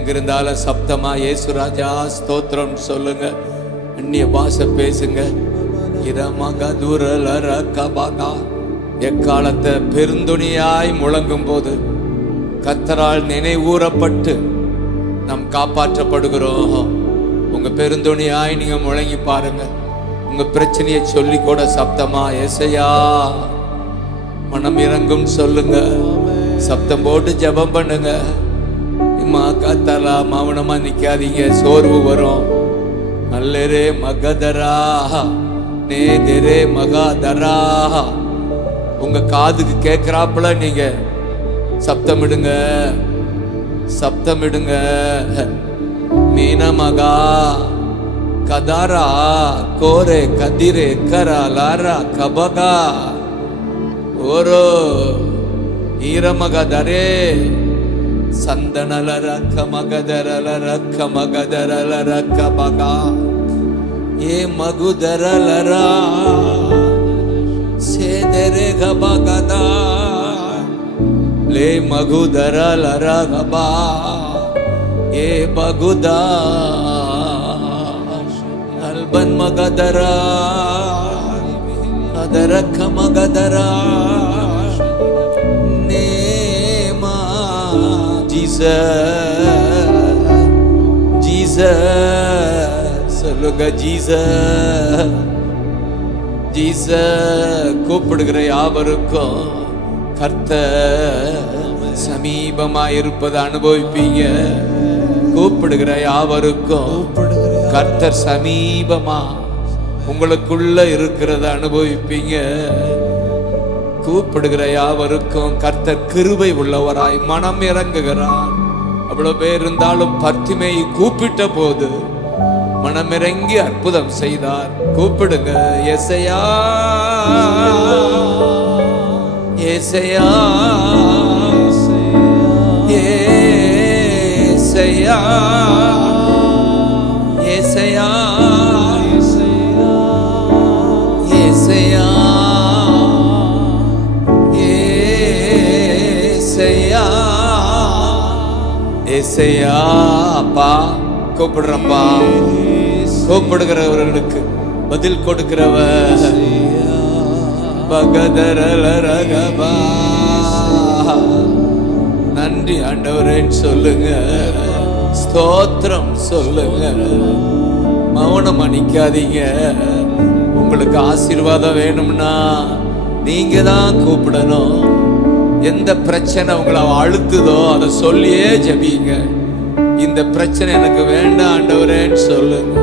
எங்கிருந்தாலும் சப்தமா இயேசு ராஜா ஸ்தோத்திரம் சொல்லுங்க. அந்நிய பாஷை பேசுங்க. எக்காலத்தை பெருந்துணியாய் முழங்கும் போது கர்த்தரால் நினைவூறப்பட்டு நாம் காப்பாற்றப்படுகிறோம். உங்க பெருந்துணியாய் நீங்க முழங்கி பாருங்க. உங்க பிரச்சனையை சொல்லி கூட சப்தமா ஏசையா மனம் இறங்கும் சொல்லுங்க. சப்தம் போட்டு ஜெபம் பண்ணுங்க. இம்மா காத்தாலா மௌனமா நிக்காதீங்க. சோர்வு வரும். அல்லரே மகதரா நேதரே மகாதரா. உங்க காதுக்கு கேட்கிறாப்புல நீங்க சப்தமிடுங்க, சப்தமிடுங்க. மீன மகா கதாரா கோரே கதிரே கரா லாரா கபகா ஓரோ ஈரமகதரே சந்தனல ரக்க மகதரல ரக்க மகதரல ரக்க பகா ஏ மகுதரலரா சேதரே கபகதா லே மகுதரலரா கபா ஏ பகுதா அல்பன் மகதரா அதரக்க மகதரா நேமா ஜீசஸ் ஜீசஸ் சொல்லுங்க. ஜீசஸ் ஜீசஸ் கூப்பிடுகிற யாவருக்கும் கர்த்தர் சமீபமா இருப்பதை அனுபவிப்பீங்க. கூப்பிடுகிற யாவருக்கும் கர்த்தர் சமீபமா உங்களுக்குள்ள இருக்கிறத அனுபவிப்பீங்க. கூப்பிடுகிற யாவருக்கும் கர்த்தர் கிருபை உள்ளவராய் மனம் இறங்குகிறார். அவ்வளவு பேர் இருந்தாலும் பர்த்திமேயை கூப்பிட்ட போது மனமிறங்கி அற்புதம் செய்தார். கூப்பிடுங்க. ஏசையா ஏசையா ஏசையா ஏசையா ஏசையா ஏசையா ஏசையா. அப்பா கூப்பிடுறப்பா. கூப்பிடுகிறவர்களுக்கு பதில் கொடுக்கிறவர். பகதரலரகபா நன்றி ஆண்டவரேன்னு சொல்லுங்க. ஸ்தோத்திரம் சொல்லுங்க. மௌனம் அணிக்காதீங்க. உங்களுக்கு ஆசீர்வாதம் வேணும்னா நீங்க தான் கூப்பிடணும். எந்த பிரச்சனை உங்களை அழுத்துதோ அதை சொல்லியே ஜெபிங்க. இந்த பிரச்சனை எனக்கு வேண்டாம் ஆண்டவரேன்னு சொல்லுங்க.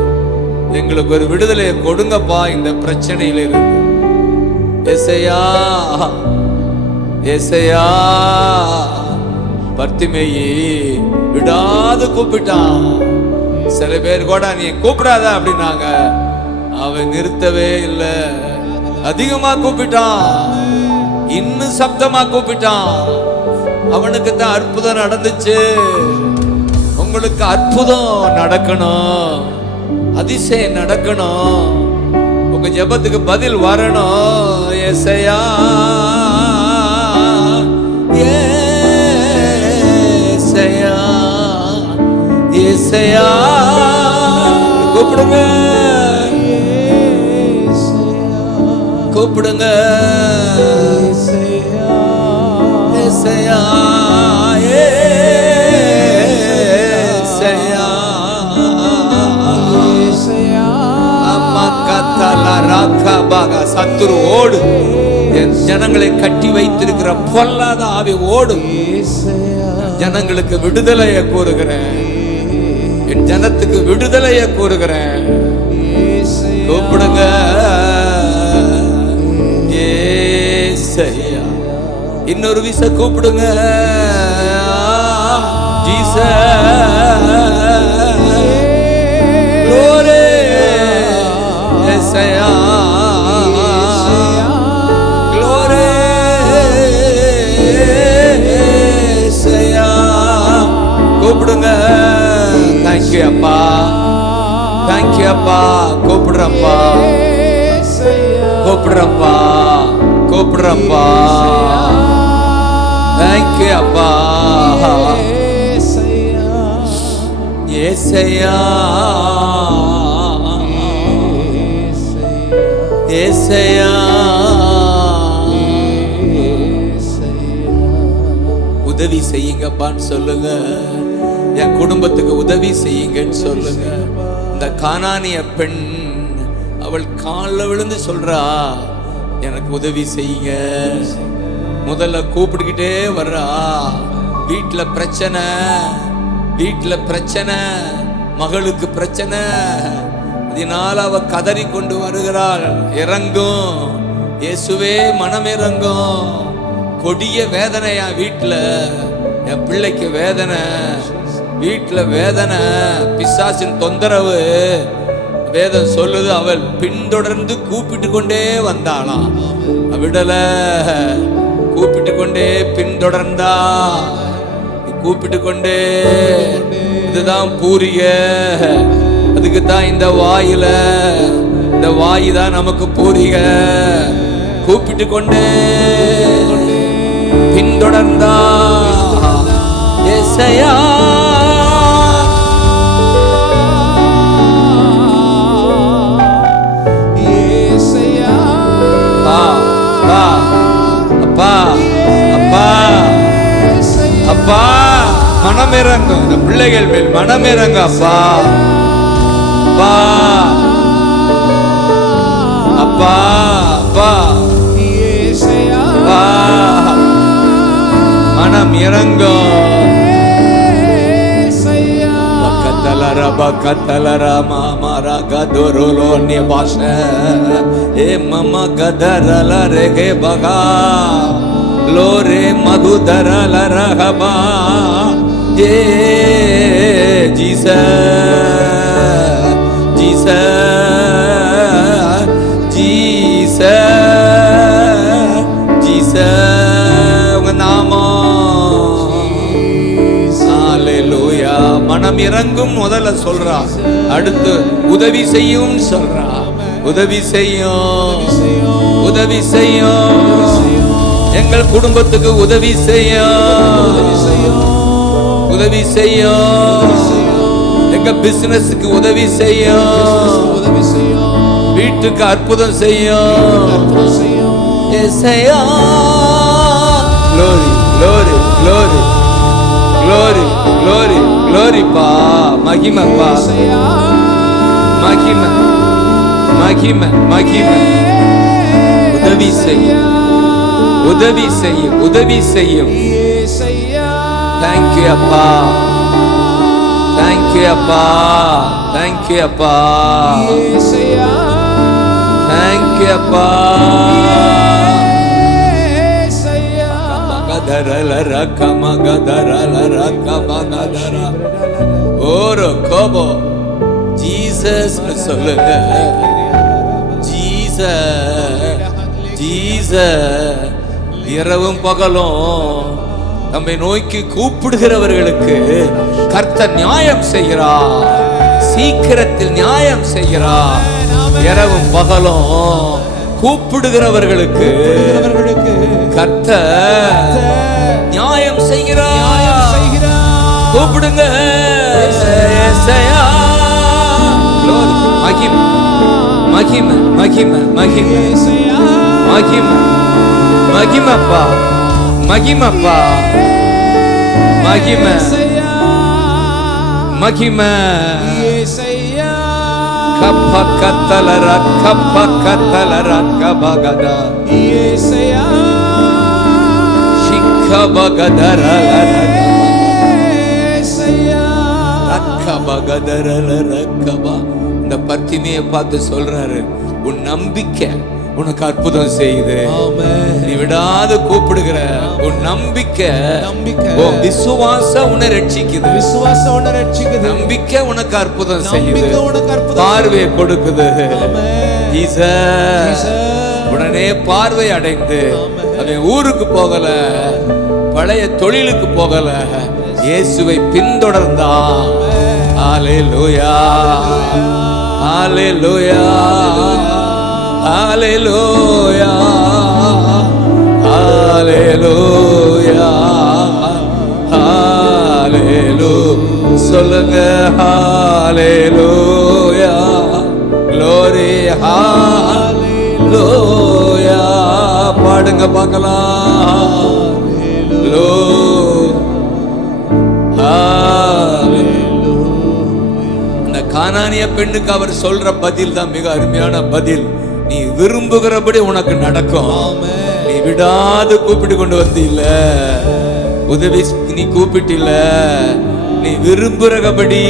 எங்களுக்கு ஒரு விடுதலையை கொடுங்கப்பா இந்த பிரச்சனையில இருந்து. ஏசையா ஏசையா. பர்த்திமேயி விடாது கூப்பிட்டான். சில பேர் கூட நீ கூப்பிடாத அப்படின்னாங்க. அவன் நிறுத்தவே இல்லை. அதிகமா கூப்பிட்டான். இன்னும் சப்தமா கூப்பிட்டான். அவனுக்கு தான் அற்புதம் நடந்துச்சு. உங்களுக்கு அற்புதம் நடக்கணும். அதிசயம் நடக்கணும். உங்க ஜெபத்துக்கு பதில் வரணும். ஏசையா ஏசையா ஏசையா. கூப்பிடுங்க கூப்பிடுங்க. ஏசையா ஏசையா சத்துரு ஓடு. என் ஜனங்களை கட்டி வைத்திருக்கிற பொல்லாத ஆவி ஓடும். ஜனங்களுக்கு விடுதலையை கூறுகிறேன். என் ஜனத்துக்கு விடுதலையை கூறுகிறேன். கூப்பிடுங்க. ஏசையா. இன்னொரு விச கூப்பிடுங்க. Jesus glory. ஏசையா glory. ஏசையா கூப்பிடுங்க. தேங்க்யூ அப்பா. தேங்க்யூ அப்பா. கூப்பிடுறப்பா கூப்பிடுறப்பா கூப்பிடுறப்பா. தேங்க்யூ அப்பா. ஏசையா ஏசையா உதவி செய்யுங்கப்பான்னு சொல்லுங்க. என் குடும்பத்துக்கு உதவி செய்யுங்கன்னு சொல்லுங்க. இந்த கானானிய பெண் அவள் காலில் விழுந்து சொல்றா, எனக்கு உதவி செய்யுங்க. முதல்ல கூப்பிட்டுக்கிட்டே வர்றா. வீட்டுல பிரச்சனை, வீட்டுல பிரச்சனை, மகளுக்கு பிரச்சனை, அதனால அவ கதறி கொண்டு வருகிறாள். இறங்கும் இயேசுவே, மனம் இறங்கும். கொடிய வேதனையா வீட்டுல, என் பிள்ளைக்கு வேதனை, வீட்டுல வேதனை, பிசாசின் தொந்தரவு. வேதம் சொல்லுது, அவள் பின்தொடர்ந்து கூப்பிட்டு கொண்டே வந்தாளாம். விடல, கூப்பிட்டு கொண்டே பின்தொடர்ந்தா, கூப்பிட்டு கொண்டே. இதுதான் பூரிகை. அதுக்கு தான் இந்த வாயில, இந்த வாய் தான் நமக்கு பூரிகை. கூப்பிட்டு கொண்டே பின்தொடர்ந்தா. ஏசையா அப்பா, அப்பா, அப்பா, மனமிறங்கும். இந்த பிள்ளைகள் மேல் மனமிறங்க அப்பா. அப்பா, அப்பா, அப்பா, அப்பா, மனம் இறங்கும். Bakatalera mama ragadorolo ni bashe e mama gadarala rege baga lore madhudarala rahaba e Jesus Jesus Jesus Jesus unga nama. மனம் இறங்கும் முதல்ல சொல்றா, அடுத்து உதவி செய்யும் சொல்றா. உதவி செய்யும், உதவி செய்யும், எங்கள் குடும்பத்துக்கு உதவி செய்யும், உதவி செய்யும், எங்க பிசினஸுக்கு உதவி செய்யும், வீட்டுக்கு அற்புதம் செய்யும். ஏசையா glory glory glory glory glory glory பா, மகிமை பா, மகிமை மகிமை மகிமை. உதவி செய்யும், உதவி செய்யும், உதவி செய்யும். தேங்க்யூ அப்பா, தேங்க்யூ அப்பா, தேங்க்யூ அப்பா, தேங்க்யூ அப்பா. ஜீசஸ் சொல்லுங்க. Jesus Jesus. இரவும் பகலும் நம்மை நோக்கி கூப்பிடுகிறவர்களுக்கு கர்த்தர் நியாயம் செய்கிறார். சீக்கிரத்தில் நியாயம் செய்கிறார். இரவும் பகலும் கூப்பிடுகிறவர்களுக்கு கர்த்தர் நியாயம் செய்கிறார். கூப்பிடுங்க. மகிமை மகிமை மகிமை மகிமை மகிமை மகிமப்பா, மகிமப்பா, மகிமை மகிமை. கப்ப கத்தலர கப்ப கத்தலர கபகதா சிக்கபகதர ரக்கபகதர ரக்கபா. இந்த பத்தினியை பார்த்து சொல்றாரு, உன் நம்பிக்கை உனக்கு அற்புதம் செய்யுது. நீ விடாது கூப்பிடுகிற உன் நம்பிக்கை, உன் விசுவாசம் உன்னை ரட்சிக்குது. விசுவாசம் உன்னை ரட்சிக்குது. நம்பிக்கை உனக்கு அற்புதம் செய்யுது. பார்வையை கொடுக்குது. உடனே பார்வை அடைந்து அவன் ஊருக்கு போகல, பழைய தொழிலுக்கு போகல, இயேசுவை பின்தொடர்ந்தான். ஹல்லேலூயா, ஹல்லேலூயா, ஹல்லேலூயா, ஹல்லேலூயா, ஹல்லேலூயா. சொல்லுங்க. ஹalleluya, glory, hallelujah. பாடுங்க பார்க்கலாம். அந்த கானானிய பெண்ணுக்கு அவர் சொல்ற பதில் தான் மிக அருமையான பதில். நீ விரும்புகிறபடி உனக்கு நடக்கும். நீ விடாது கூப்பிட்டு கொண்டு வந்து இல்ல, உதவி நீ கூப்பிட்டில்ல, நீ விரும்புறபடி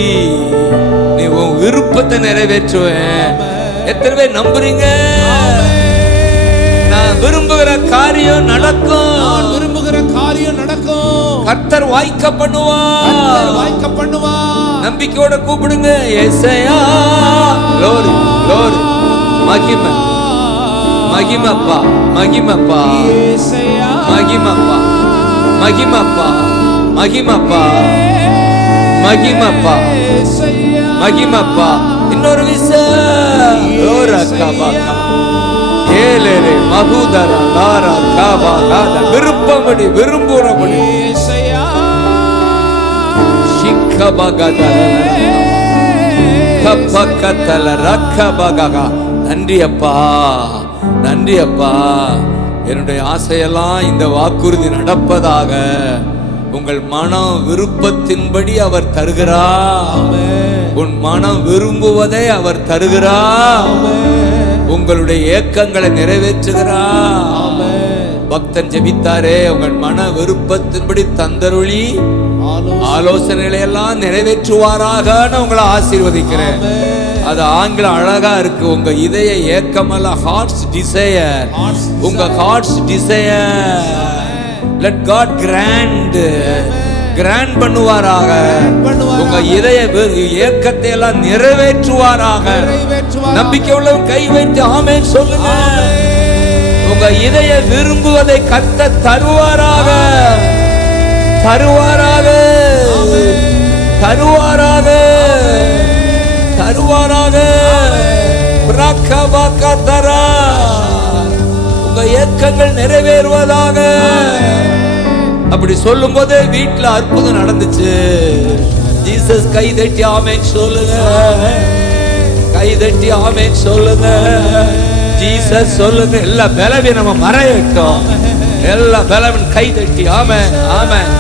நீ உன் விருப்பத்தை நிறைவேற்றுவேன். எத்தனை பேர் நம்புறீங்க? நான் விரும்புகிற காரியம் நடக்கும். நான் விரும்புகிற காரியம் நடக்கும். கர்த்தர் வாய்க்க பண்ணுவார். நம்பிக்கையோட கூப்பிடுங்க. ஏசையா, glory, glory, மகிமை, மகிமப்பா, மகிமப்பா, ஏசையா, மகிமப்பா, மகிமப்பா, மகிமப்பா, மகிமப்பா, மகிமப்பா. இன்னொரு விசை மகுதரா தாரா காபா காத விருப்பப்படி விரும்புறபடி நன்றி அப்பா, நன்றி அப்பா. என்னுடைய ஆசையெல்லாம் இந்த வாக்குறுதி நடப்பதாக. உங்கள் மனம் விருப்பத்தின்படி அவர் தருகிறார். உன் மனம் விரும்புவதை அவர் தருகிறார். உங்களுடைய ஏக்கங்களை நிறைவேற்றுகிறார். பக்தன் ஜெபித்தாரே, உங்கள் மன விருப்பத்தின்படி தந்தருளி ஆலோசனைகளை எல்லாம் நிறைவேற்றுவாராக உங்களை ஆசீர்வதிக்கிறேன். அது ஆங்கிலம் அழகா இருக்கு. உங்க இதய ஏக்கமல்ல, ஹார்ட்ஸ் டிசையர். உங்க hearts desire let God grant பண்ணுவாராக. உங்க இதய ஏக்கத்தை எல்லாம் நிறைவேற்றுவாராக. நம்பிக்கை உள்ளவன் கை வைத்து ஆமென் சொல்லுங்க. உங்க இதய விரும்புவதை கர்த்தர் தருவாராக, தருவாராக, தருவாராக, தருவாராக. உங்க ஏக்கங்கள் நிறைவேறுவதாக. அப்படி சொல்லும் போதே வீட்டுல அற்புதம் நடந்துச்சு. ஜீசஸ் கை தட்டி ஆமென் சொல்லுங்க. கை தட்டி ஆமென் சொல்லுங்க. ஜீசஸ் சொல்லுங்க. எல்லா பலவீனமும் மறையட்டும். எல்லா பலவீனம் கை தட்டி ஆமென், ஆமென்,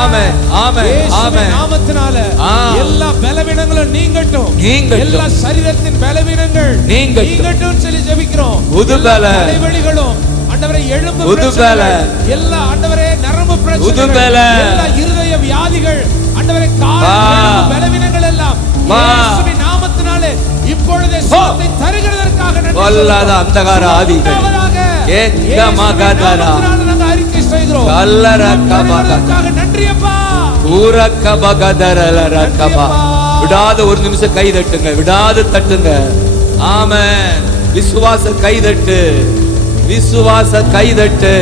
ஆமென், ஆமென், ஆமென். நாமத்தினால எல்லா பலவீனங்களும் நீங்கட்டும். எல்லா சரீரத்தின் பலவீனங்கள் நீங்கட்டும் சொல்லி ஜெபிக்கிறோம். புதுபல வழிகளும் ஆண்டவரே, எலும்பு புதுபல, எல்லா ஆண்டவரே நரம்பு பிரச்சனைகள், எல்லா இருதய வியாதிகள் ஆண்டவரே, கால் பலவீனங்கள் எல்லாம் இயேசுவின் நாமத்தினாலே இப்பொழுதே சுகத்தை தருகிறதற்காக நன்றி. வல்லாத அந்தகார ஆவிகள் ஏகமகதரா நாங்கள் அறிக்கை செய்கிறோம். கல்லரகமகதரா நன்றி அப்பா. ஊரகமகதரலரகமா. விடாத ஒரு நிமிஷம் கை தட்டுங்க, விடாது தட்டுங்க. ஆமென். விசுவாச கை தட்டு, விசுவாச கை தட்டு.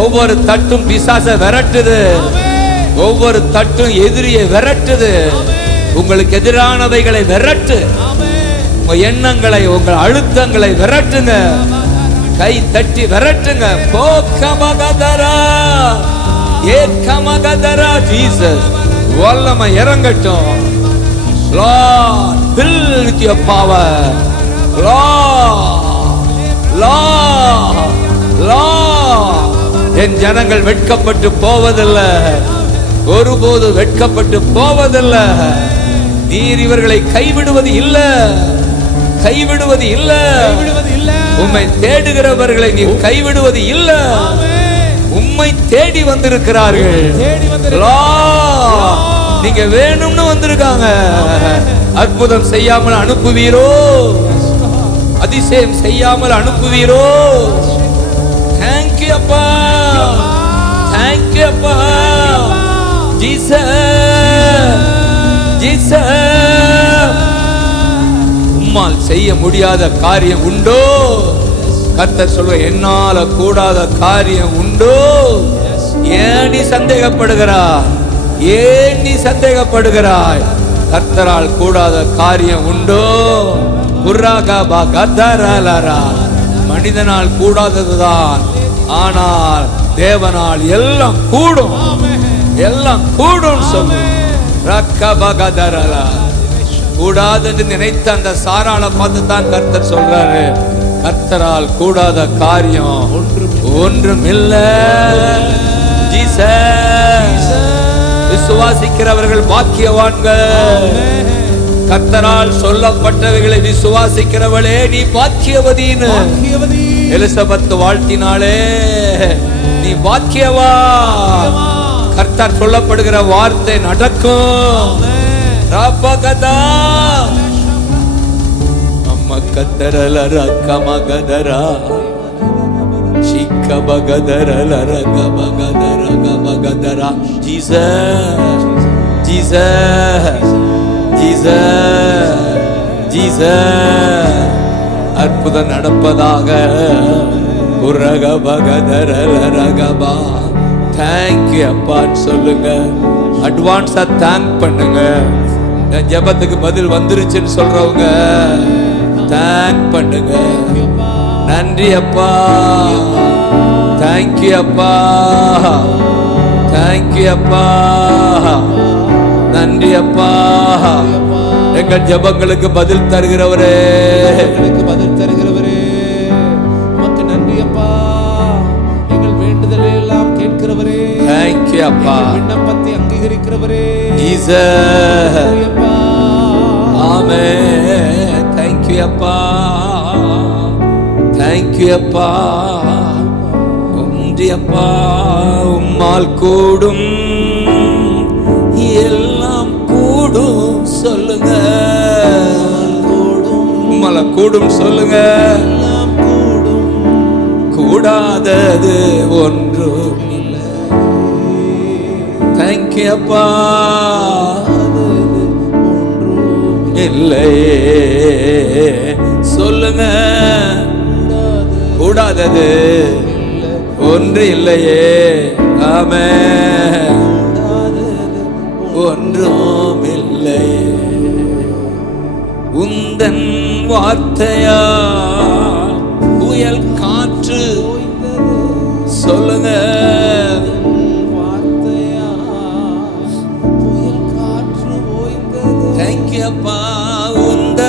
ஒவ்வொரு தட்டும் பிசாச விரட்டுது. ஒவ்வொரு தட்டும் எதிரியை விரட்டுது. உங்களுக்கு எதிரானவைகளை விரட்டு. உங்க எண்ணங்களை, உங்கள் அழுத்தங்களை விரட்டுங்க. கை தட்டி விரட்டுங்க. போக்கமகதரா, ஏகமகதரா. ஜீசஸ் வல்லமை இறங்கட்டும். Lord, fill with your power. Lord, என் ஜனங்கள் வெட்கப்பட்டு போவதில்லை, ஒருபோது வெட்கப்பட்டு போவதில்லை. நீர் இவர்களை கைவிடுவது இல்ல, கைவிடுவது இல்ல. உம்மை தேடுகிறவர்களை நீர் கைவிடுவது இல்ல. உம்மை தேடி வந்திருக்கிறார்கள். நீங்க வேணும்னு வந்திருக்காங்க. அற்புதம் செய்யாமல் அனுப்புவீரோ? அதிசயம் செய்யாமல் அனுப்புவீரோ? தேங்க்யூ அப்பா, தேங்க்யூ அப்பா. Jesus, Jesus. உம்மால் செய்ய முடியாத காரியம் உண்டோ? கர்த்தர் சொல்ற, என்னால கூடாத காரியம் உண்டோ? ஏன் நீ சந்தேகப்படுகிறாய்? ஏன் நீ சந்தேகப்படுகிறாய்? கர்த்தரால் கூடாத காரியம் உண்டோ? மனிதனால் கூடாததுதான், ஆனால் தேவனால் எல்லாம் கூடும், எல்லாம் கூடும் சொல்லு. ரக்கபகதரலா. கூடாதென்று நினைத்த அந்த சாராளை பார்த்து தான் கர்த்தர் சொல்றாரு, கர்த்தரால் கூடாத காரியம் ஒன்றும் இல்லை. விசுவாசிக்கிறவர்கள் பாக்கியவான்கள். கர்த்தரால் சொல்லப்பட்டவைகளை விசுவாசிக்கிறவளே நீ பாக்கியவதின்னு எலிசபெத் வாழ்த்தினாலே, நீ பாக்கியவா. கர்த்தர் சொல்லப்படுகிற வார்த்தை நடக்கும். ராபகதா அம்மா கத்தரல ரக்கமகதரா சிக்கபகதரல ரகபகதர கபகதரா. Jesus Jesus Jesus Jesus. அற்புதம் நடப்பதாக. உரகபகதரல ரகபா. தேங்க்யூ அப்பான்னு சொல்லுங்க. அட்வான்ஸா தேங்க் பண்ணுங்க. என் ஜெபத்துக்கு பதில் வந்துருச்சுன்னு சொல்றவங்க தேங்க் பண்ணுங்க. நன்றி அப்பா, தேங்க்யூ அப்பா, தேங்க்யூ அப்பா, நன்றி அப்பா. எங்கள் ஜெபங்களுக்கு பதில் தருகிறவரே, பதில் தருகிறவரே, உமக்கு நன்றி அப்பா. எங்கள் வேண்டுதலை எல்லாம் கேட்கிறவரே, தேங்க்யூ அப்பா. விண்ணப்பத்தை அங்கீகரிக்கிறவரே, ஜீசஸ். ஆமென். தேங்க்யூ அப்பா, தேங்க்யூ அப்பா. நன்றி அப்பா. உம்மால் கூடும் எல்லாம் கூடும் சொல்லுங்க. உம்மால கூடும் சொல்லுங்க. கூடாதது ஒன்றும் இல்லை. தேங்க்யூ அப்பா. இல்லையே சொல்லுங்க. கூடாதது ஒன்று இல்லையே. ஆமென். ஒன்றும் இல்லையே. உந்தன் வார்த்தையா புயல் காற்று சொல்லுங்க. தேங்க்யூ அப்பா. உந்த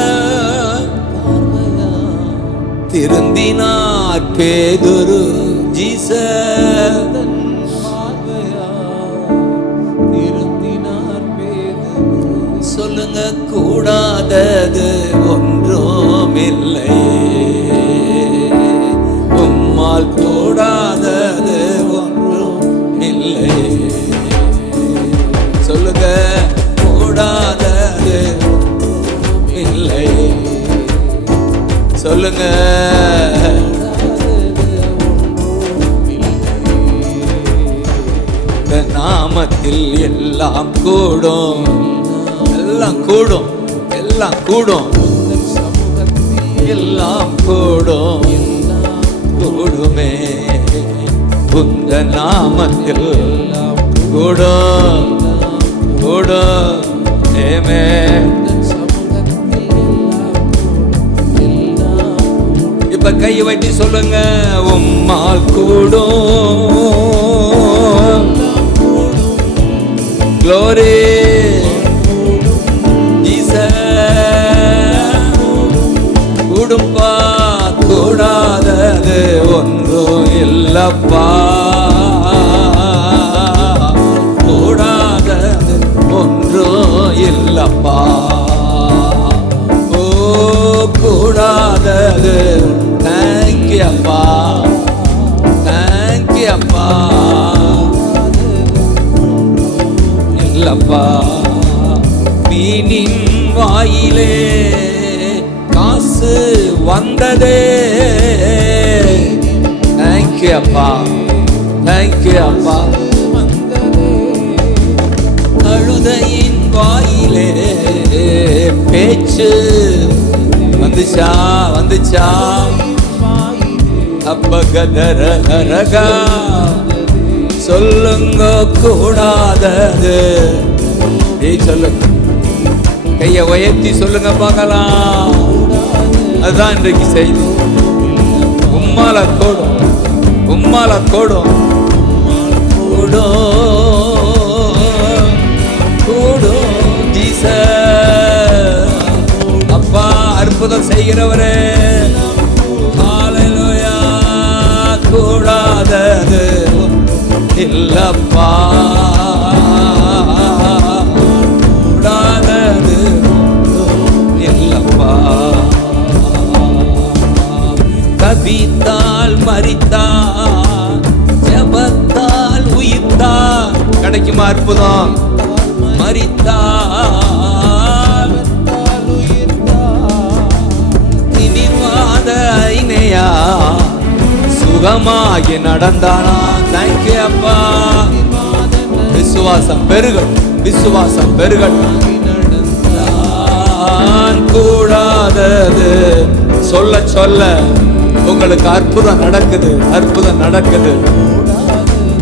திருந்தினார் பேதுரு. ஜீசஸ். சொல்லுங்க. கூடாதது ஒன்றும் இல்லை. உம்மால் கூடாதது ஒன்றும் இல்லை. சொல்லுங்க. கூடாதது இல்லை. சொல்லுங்க. நாமத்தில் எல்லாம் கூடும், எல்லாம் கூடும், எல்லாம் கூடும், எல்லாம் கூடும், கூடுமே. உந்த நாமத்தில் கூடும், கூடும். ஆமென். இப்ப கையை வைத்து சொல்லுங்க. உம்மால் கூடும். Glory. கூடும்பா. கூடாதது ஒன்றும் இல்லப்பா. கூடாதது ஒன்றும் இல்லப்பா. ஓ கூடாதது. தேங்க்யூ அப்பா, தேங்க்யூ அப்பா. இல்லப்பா. மீனின் வாயிலே காசு வந்ததே. தேங்க்யூ அப்பா, தேங்க்யூ அப்பா. கழுதையின் வாயிலே பேச்சு வந்துச்சா, வந்துச்சா. அப்பகதரகா. சொல்லுங்க. கூடாதது. சொல்லுங்க. கையை உயர்த்தி சொல்லுங்க பார்க்கலாம். அதுதான் இன்றைக்கு செய்தி. உம்மால கூடும், உம்மால கூடும், கூடும், கூடும். அற்புதம் செய்கிறவரே. ஹல்லேலூயா. கூடாதது இல்லப்பா, கூடாதது இல்லப்பா. கவித்தால் மரித்தால், ஜெபத்தால் உயிர்த்தால் கிடைக்குமா அற்புதம்? மரித்தால் நிமிர்வாத ஐனையா சுகமாகி நடந்தானா. தேங்க்யூ அப்பா. விசுவாசம் பெருகல், விசுவாசம் பெருகல். கூடாதது சொல்ல சொல்ல உங்களுக்கு அற்புதம் நடக்குது, அற்புதம் நடக்குது.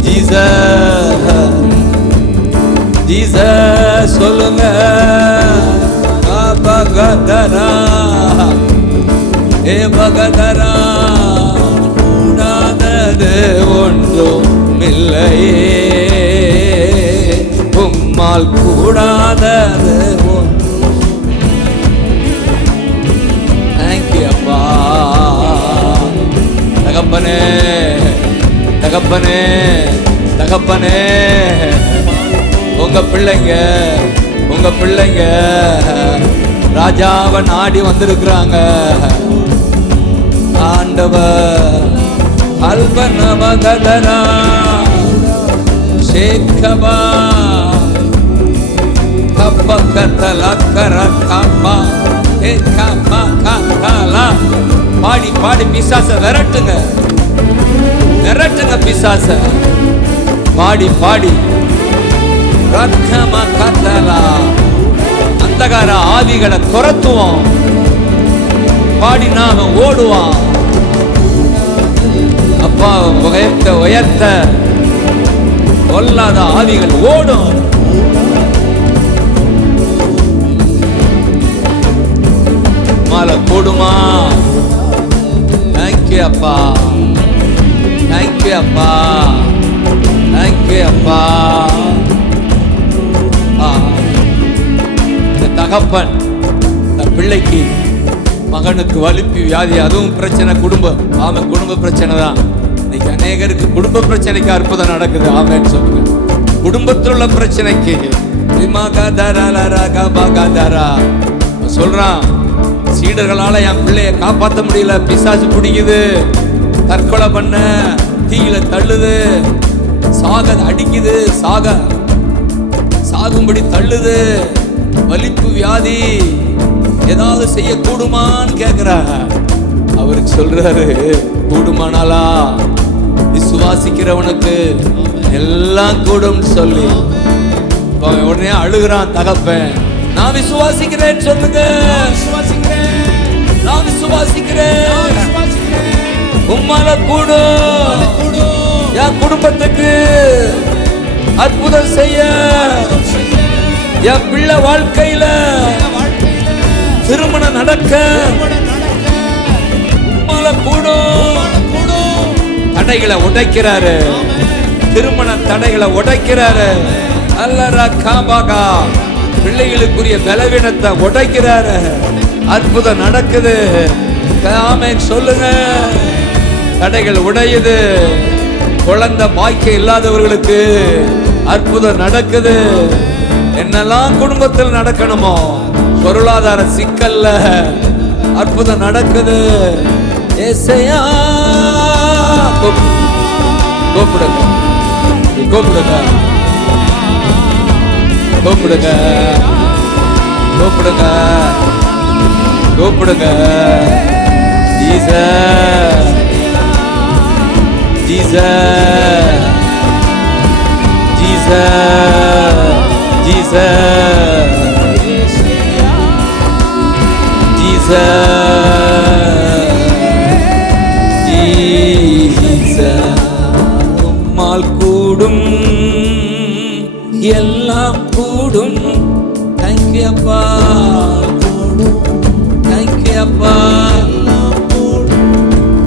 ஜீசஸ், ஜீசஸ் சொல்லுங்க. பகதரா ஏ பகதரா, கூடாதது ஒன்றும் இல்லையே, உம்மால் கூடாதது ஒன்றும். தேங்க்யூ அப்பா. தகப்பனே, தகப்பனே, தகப்பனே, உங்க பிள்ளைங்க, உங்க பிள்ளைங்க ராஜாவை நாடி வந்திருக்கிறாங்க. ஆண்டவர் அல்பனமகதரா ஷேக்கபா கப்பகதலக்கர கப்பா ஏகமா கதலா. பாடி பாடி பிசாச விரட்டுங்க, விரட்டுங்க பிசாச. பாடி பாடி ரக்கமா கதலா. அந்தகார ஆவிகளை துரத்துவோம். பாடி நாம ஓடுவான். அப்பா உயர்த்த உயர்த்த கொல்லாத ஆவிகள் ஓடும். மாலை கூடுமா? தேங்க்யூ அப்பா, தேங்க்யூ அப்பா, தேங்க்யூ அப்பா. இந்த தகப்பன் இந்த பிள்ளைக்கு, மகனுக்கு வலிப்பு வியாதி, அதுவும் பிரச்சனை, குடும்பம். ஆமா, குடும்ப பிரச்சனை தான். இன்னைக்கு அநேகருக்கு குடும்ப பிரச்சனைக்கு அற்புதம் நடக்குது. ஆமேன்னு சொல்லுங்க. குடும்பத்தில் உள்ள பிரச்சனைக்கு சொல்றான், சீடர்களால என் பிள்ளைய காப்பாற்ற முடியல, பிசாசு பிடிக்குது, தற்கொலை பண்ண தீயில தள்ளுது, சாக அடிக்குது, சாகும்படி தள்ளுது, வலிப்பு வியாதி, ஏதாவது செய்ய கூடுமான்னு கேட்கிறாங்க. அவருக்கு சொல்றாரு, கூடுமானாலா விசுவாசிக்கிறவனுக்கு எல்லாம் கூடும் சொல்லி. உடனே அழுகிறான் தகப்பன். நான் விசுவாசிக்கிறேன் சொல்லுங்க. நான் விசுவாசிக்கிறேன், உம்மால கூடும். என் குடும்பத்துக்கு அற்புதம் செய்ய, என் பிள்ளை வாழ்க்கையில திருமணம் நடக்க உம்மால கூடும். தடைகளை உடைக்கிறாரு, திருமண தடைகளை உடைக்கிறாரு. அல்லரா காபாகா, பிள்ளைகளுக்குரிய பலவீனத்தை உடைக்கிறாரு. அற்புதம் நடக்குது. ஆமென் சொல்லுங்க. தடைகள் உடையுது. குழந்தை பாக்கியம் இல்லாதவர்களுக்கு அற்புதம் நடக்குது. என்னெல்லாம் குடும்பத்தில் நடக்கணுமோ, பொருளாதார சிக்கல்ல அற்புதம் நடக்குது. ஏசையா கூப்பிடுங்க, கூப்பிடுங்க, கூப்பிடுங்க, கூப்பிடுங்க, கூப்பிடுங்க. Jesus, Jesus, Jesus, Jesus, Jesus. உம்மால் கூடும், எல்லாம் கூடும். தேங்க்யூ அப்பா, தேங்க்யூ அப்பா,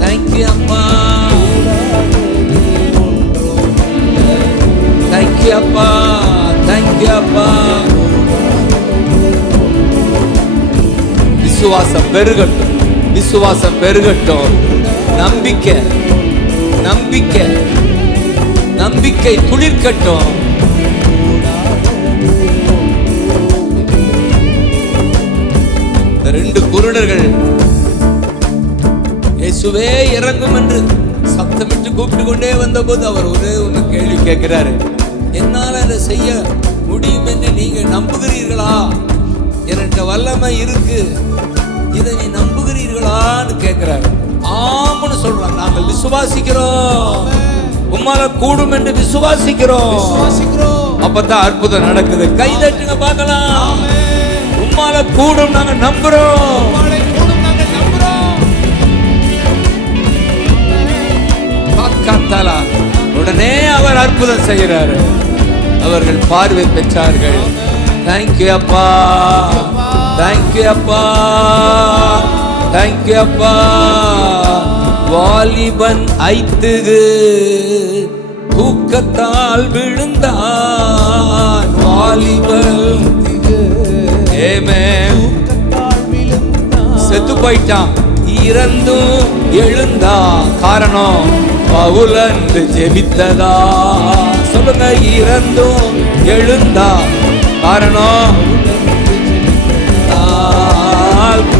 தேங்க்யூ அப்பா, தேங்க்யூ அப்பா, தேங்க்யூ அப்பா. விசுவாசம் பெருகட்டும், விசுவாசம் பெருகட்டும். நம்பிக்கை நம்பிக்கை நம்பிக்கை துளிர்க்கட்டும். ரெண்டு குருடர்கள் இயேசுவே இறங்கும் என்று சத்தமிட்டு கூப்பிட்டு கொண்டே வந்தபோது அவர் ஒரே ஒன்று கேள்வி கேட்கிறாரு. என்னால அதை செய்ய முடியும் என்று நீங்க நம்புகிறீர்களா? என்கிட்ட வல்லமை இருக்கு, இதை நீ நம்புகிறீர்களான்னு கேட்கிறாரு. ஆம்னு சொல்றாங்க. நாங்கள் விசுவாசிக்கிறோம், உம்மால கூடும் என்று விசுவாசிக்கிறோம். அப்பதான் அற்புதம் நடக்குது. கை தட்டுங்க பார்க்கலாம். உம்மால கூடும் நாங்க நம்புறோம். உடனே அவர் அற்புதம் செய்கிறாரு. அவர்கள் பார்வை பெற்றார்கள். தேங்க்யூ அப்பா, தேங்க்யூ அப்பா, தேங்க்யூ அப்பா. வாலிபன் ஐத்துகு தூக்கத்தால் விழுந்தான். வாலிபன் செத்து போயிட்டான், இறந்தும் எழுந்தா. காரணம் பவுலன்று ஜெபித்ததா. சொல்லுங்க, இறந்தும் எழுந்தா. காரணம்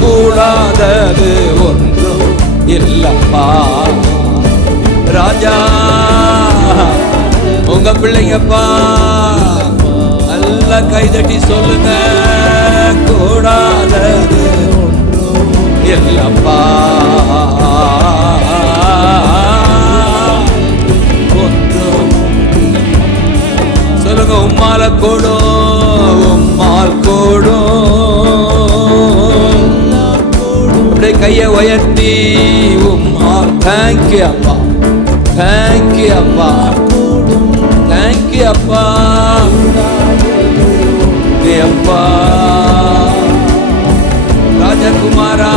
கூடாதது ஒன்றும் இல்லப்பா. ராஜா உங்க பிள்ளைங்கப்பா, நல்ல கைதட்டி சொல்லுங்க, கூடாதது இல்லப்பா. சொல்லுங்க, உம்மால கூடும், உம்மால் கூடும். கையை உயர்த்தி உம்மால். தேங்க்யூ அப்பா, தேங்க்யூ அப்பா, தேங்க்யூ அப்பா, அப்பா. ராஜகுமாரா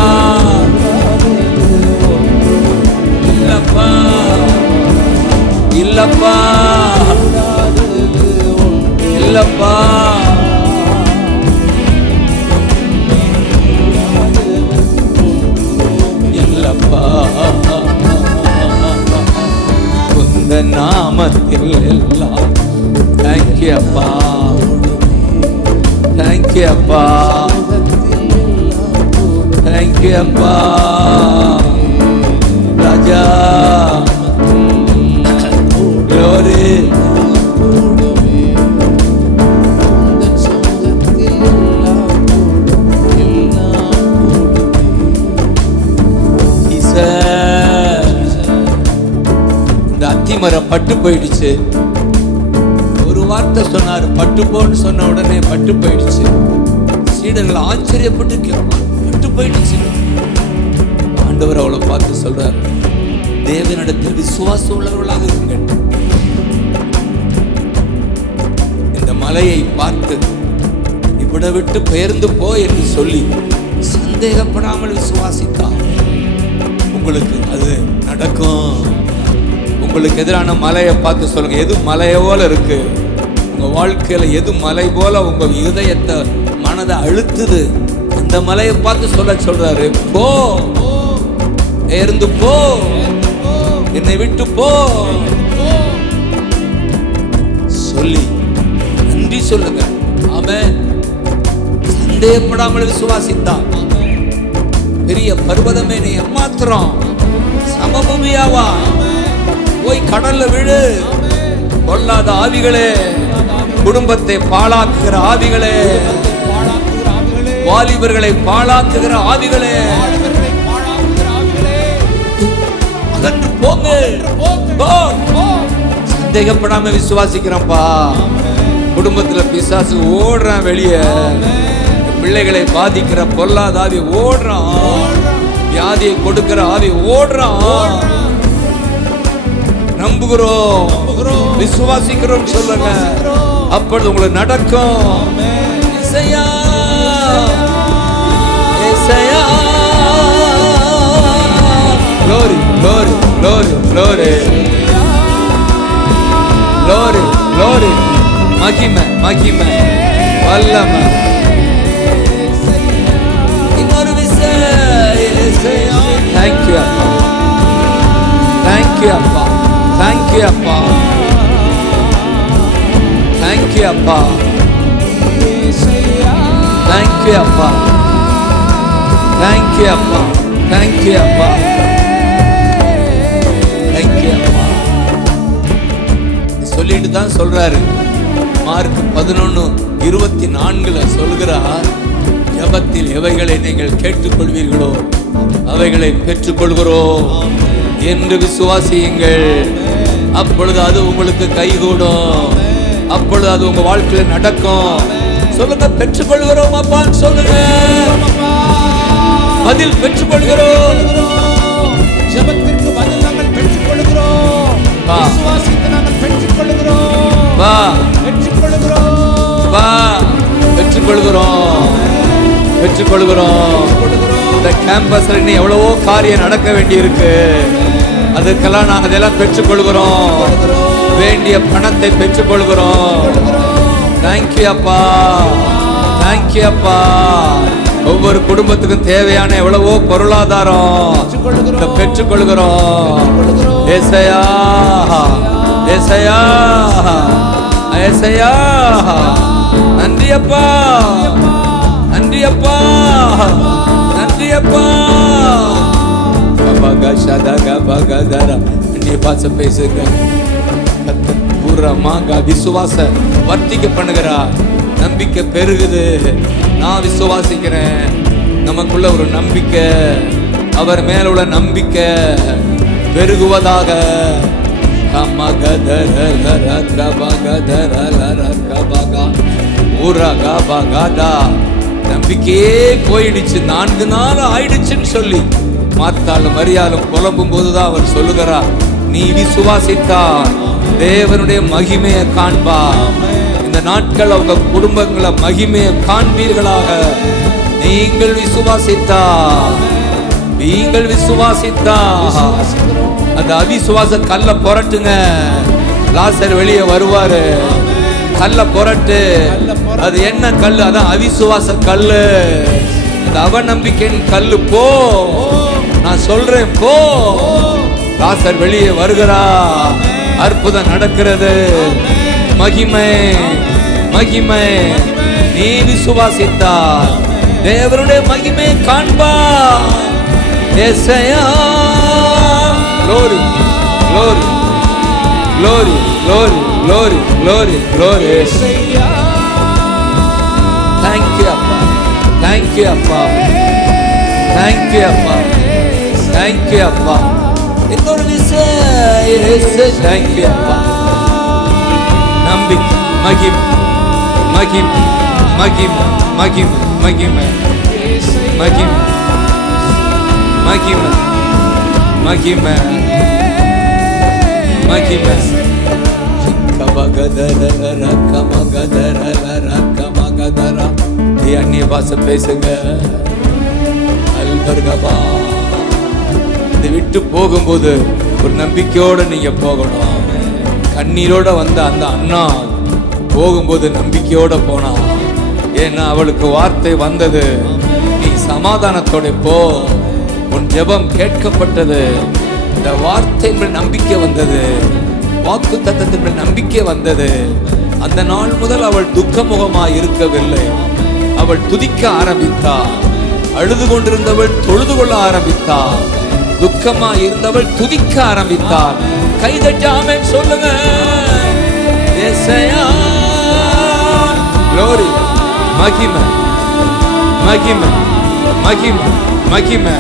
இல்லப்பா, இல்லப்பா, இல்லப்பா. இல்லப்பா, உந்த நாமத்தில் எல்லாம். தேங்க்யூ அப்பா, தேங்க்யூ அப்பா, தேங்க்யூ அப்பா. ராஜா glory. இந்த அத்திமரம் பட்டு போயிடுச்சு. ஒரு வார்த்தை சொன்னார், பட்டு போன்னு சொன்ன உடனே பட்டு போயிடுச்சு. சீடர்கள் ஆச்சரியப்பட்டு கேட்பாங்க, பட்டு போயிடுச்சு. ஆண்டவர் அவளை பார்த்து சொல்றார், தேவனிடத்தில் விசுவாசம் உள்ளவர்களாக இருங்கள். இந்த மலையை பார்த்து இவ்விட விட்டு பெயர்ந்து போ என்று சொல்லி சந்தேகப்படாமல் விசுவாசித்தார். உங்களுக்கு அது நடக்கும். உங்களுக்கு எதிரான மலையை பார்த்து சொல்லுங்க, எது மலையை போல இருக்கு உங்க வாழ்க்கையில, எது மலை போல உங்க இதயத்தை மனதை அழுத்துது, அந்த மலையை பார்த்து சொல்றாரு, போ, பெயர்ந்து போ, என்னை விட்டு போ சொல்லி நன்றி சொல்லுங்க. ஆமென். சந்தேகப்படாமல் விசுவாசித்தான். பெரிய பர்வதமே நீ ஏமாத்திரம், சமபூமியாவா போய் கடல்ல விழு. கொல்லாத ஆவிகளே, குடும்பத்தை பாழாக்குகிற ஆவிகளே, வாலிபர்களை பாழாக்குகிற ஆவிகளே, அகன்று போங்க. சந்தேகப்படாம விசுவாசிக்கிறோம்ப்பா. குடும்பத்துல பிசாசு ஓடுறான் வெளியே, பிள்ளைகளை பாதிக்கிற பொல்லாத ஆவி ஓடுறான், வியாதியை கொடுக்கிற ஆவி ஓடுறான். நம்புகிறோம், விசுவாசிக்கிறோம் சொல்லுங்க, அப்பொழுது உங்களுக்கு நடக்கும். இசையா, இசையா. Glory, glory, glory, glory, glory, glory. மகிமை, மகிமை, வல்லமை. இன்னொரு விசை தேங்க்யூ அப்பா, தேங்க்யூ அப்பா, தேங்க்யூ அப்பா, தேங்க்யூ அப்பா, தேங்க்யூ அப்பா, தேங்க்யூ அப்பா, தேங்க்யூ அப்பா. சொல்லிட்டு தான் சொல்றாரு. மார்க் 11:24 சொல்கிறார், ஜெபத்தில் எவைகளை நீங்கள் கேட்டுக்கொள்வீர்களோ அவைகளை பெற்றுக்கொள்கிறோம் என்று விசுவாசியுங்கள். அப்பொழுது அது உங்களுக்கு கைகூடும், அப்பொழுது அது உங்க வாழ்க்கையில நடக்கும். சொல்லுங்க, பெற்றுக்கொள்கிறோம் அப்பான்னு சொல்லுங்க. பதில் பெற்றுக்கொள்கிறோம். ஜெபத்திற்கு பதில் நாங்கள் பெற்றுக்கொள்கிறோம். விசுவாசித்து நாங்கள் பெற்றுக்கொள்கிறோம். வா, பெற்றுக்கொள்கிறோம். வா, பெற்றுக்கொள்கிறோம், பெற்றுக்கொள்கிறோம். இந்த கேம்பஸ்ல இன்னும் எவ்வளவோ காரியம் நடக்க வேண்டி இருக்கு. அதுக்கெல்லாம் நாங்கள் இதெல்லாம் பெற்றுக்கொள்கிறோம். வேண்டிய பணத்தை பெற்றுக்கொள்கிறோம். தேங்க்யூ அப்பா, தேங்க்யூ அப்பா. ஒவ்வொரு குடும்பத்துக்கும் தேவையான எவ்வளவோ பொருளாதாரம் பெற்றுக்கொள்கிறோம். ஏசையா, ஏசையா, ஏசையா. நன்றி அப்பா, நன்றி அப்பா, நன்றி அப்பா. பேசுங்க. விசுவாச வர்த்திக்க பண்ணுகிறா, நம்பிக்கை பெருகுது. நான் விசுவாசிக்கிறேன். நமக்குள்ள ஒரு நம்பிக்கை, அவர் மேல உள்ள நம்பிக்கை பெருகுவதாக. நம்பிக்கையே போயிடுச்சு, 4 நாள் ஆயிடுச்சுன்னு சொல்லி மார்த்தாலும் மரியாளும் புலம்பும் போதுதான் அவர் சொல்லுகிறார், நீ விசுவாசித்தால் தேவனுடைய மகிமையை காண்பா. இந்த நாட்கள் அவங்க குடும்பங்களை மகிமையை காண்பீர்களாக. நீங்கள் விசுவாசித்தா, நீங்கள் விசுவாசித்தா அந்த அவிசுவாச கல்ல புரட்டுங்க. லாசர் வெளியே வருவாரு. கல்ல புரட்டு. அது என்ன கல்லு? அதான் அவிசுவாச கல்லு. அந்த அவநம்பிக்கையின் கல்லு போ. நான் சொல்றேன் போ. லாசர் வெளியே வருகிறா. அற்புதம் நடக்கிறது. மகிமை, மகிமை. நீ விசுவாசித்தா தேவனுடைய மகிமை காண்பா. ஏசையா. Glory, glory, glory, glory, glory, glory, glory. Thank you, Appa. Thank you, Appa. Thank you, Appa. Thank you, Appa. Thank you, Appa. நம்பிக்கை, மகிமை, மகிமை, மகிமை, மகிமை, மகிமை, மகிமை, மகிமை, மகிமை, மகிமை. அந்நிய பாஷை பேசுங்க. அல்பர்கபா. இதை விட்டு போகும்போது ஒரு நம்பிக்கையோட நீங்க போகணும். கண்ணீரோட வந்த அந்த அண்ணா போகும்போது நம்பிக்கையோட போனா. ஏன்னா அவளுக்கு வார்த்தை வந்தது, நீ சமாதானத்தோட போ, உன் ஜெபம் கேட்கப்பட்டது. இந்த வார்த்தை நம்பிக்கை வந்தது, வாக்கு தத்தத்தின் நம்பிக்கை வந்தது. அந்த நாள் முதல் அவள் துக்கமுகமாய் இருக்கவில்லை. அவள் துதிக்க ஆரம்பித்தாள். அழுது கொண்டிருந்தவள் தொழுது கொள்ள ஆரம்பித்தாள். துக்கமாய் இருந்தவள் துதிக்க ஆரம்பித்தாள். கைதட்டி ஆமென் சொல்லுங்க. ஏசையா. Glory, மகிமை, மகிமை, மகிமை, மகிமை,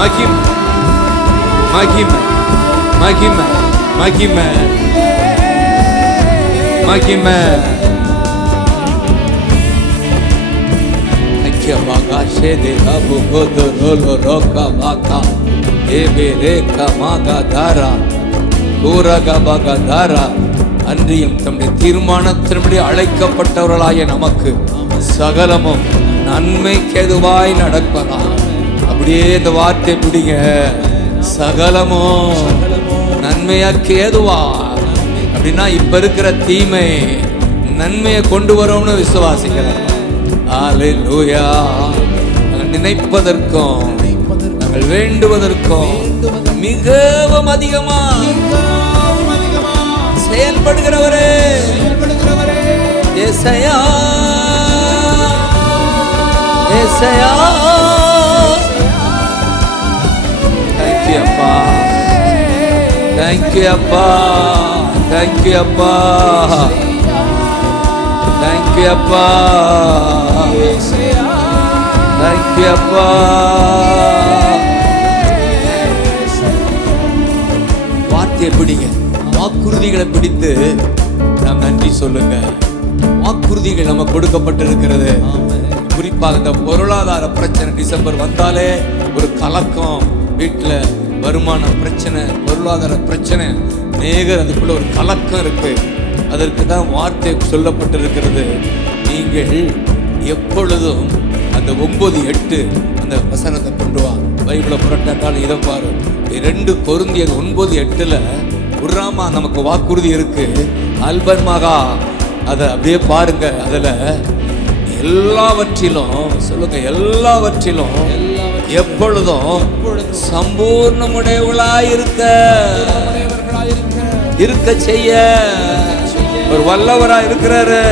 மகிமை, மகிமை, மகிமை, மகிமை, மகிமை. அன்றியும் தம்முடைய தீர்மானத்தின்படி அழைக்கப்பட்டவர்களாய நமக்கு சகலமும் நன்மைக்கு எதுவாய் நடப்பதா. அப்படியே இந்த வார்த்தை பிடிங்க. சகலமும் நன்மையாக்கு ஏதுவா. அப்படின்னா இப்ப இருக்கிற தீமை நன்மையை கொண்டு வரோம்னு விசுவாசிக்கிறோம். நாங்கள் நினைப்பதற்கும் நாங்கள் வேண்டுவதற்கும் மிகவும் அதிகமா செயல்படுகிறவரே ஏசையா ஏசையா. தேங்க்யூ அப்பா, தேங்க்யூ அப்பா, தேங்க்யூ அப்பா, தேங்க்யூ அப்பா, தேங்க்யூ அப்பா. வார்த்தையை பிடிங்க, வாக்குறுதிகளை பிடித்து நாம் நன்றி சொல்லுங்க. வாக்குறுதிகள் நம்ம கொடுக்கப்பட்டிருக்கிறது. குறிப்பாக இந்த பொருளாதார பிரச்சனை டிசம்பர் வந்தாலே ஒரு கலக்கம், வீட்டில் வருமான பிரச்சனை, பொருளாதார பிரச்சனை, நேகர் அதுக்குள்ள ஒரு கலக்கம் இருக்கு. அதற்கு தான் வார்த்தை சொல்லப்பட்டிருக்கிறது. நீங்கள் எப்பொழுதும் அந்த 9:8 அந்த வசனத்தை கொண்டு வா. பைபிளை புரட்டாட்டாலும் இதை பாரு. 2 கொரிந்தியர் 9:8 உர்ராமா நமக்கு வாக்குறுதி இருக்கு. அல்பர் மகா அதை அப்படியே பாருங்க. அதுல எல்லாவற்றிலும் சொல்லுங்க, எல்லாவற்றிலும் எப்பொழுதும் சம்பூர்ணமுடையவர்களாய் இருக்க செய்ய ஒரு வல்லவராய் இருக்கிறாரு.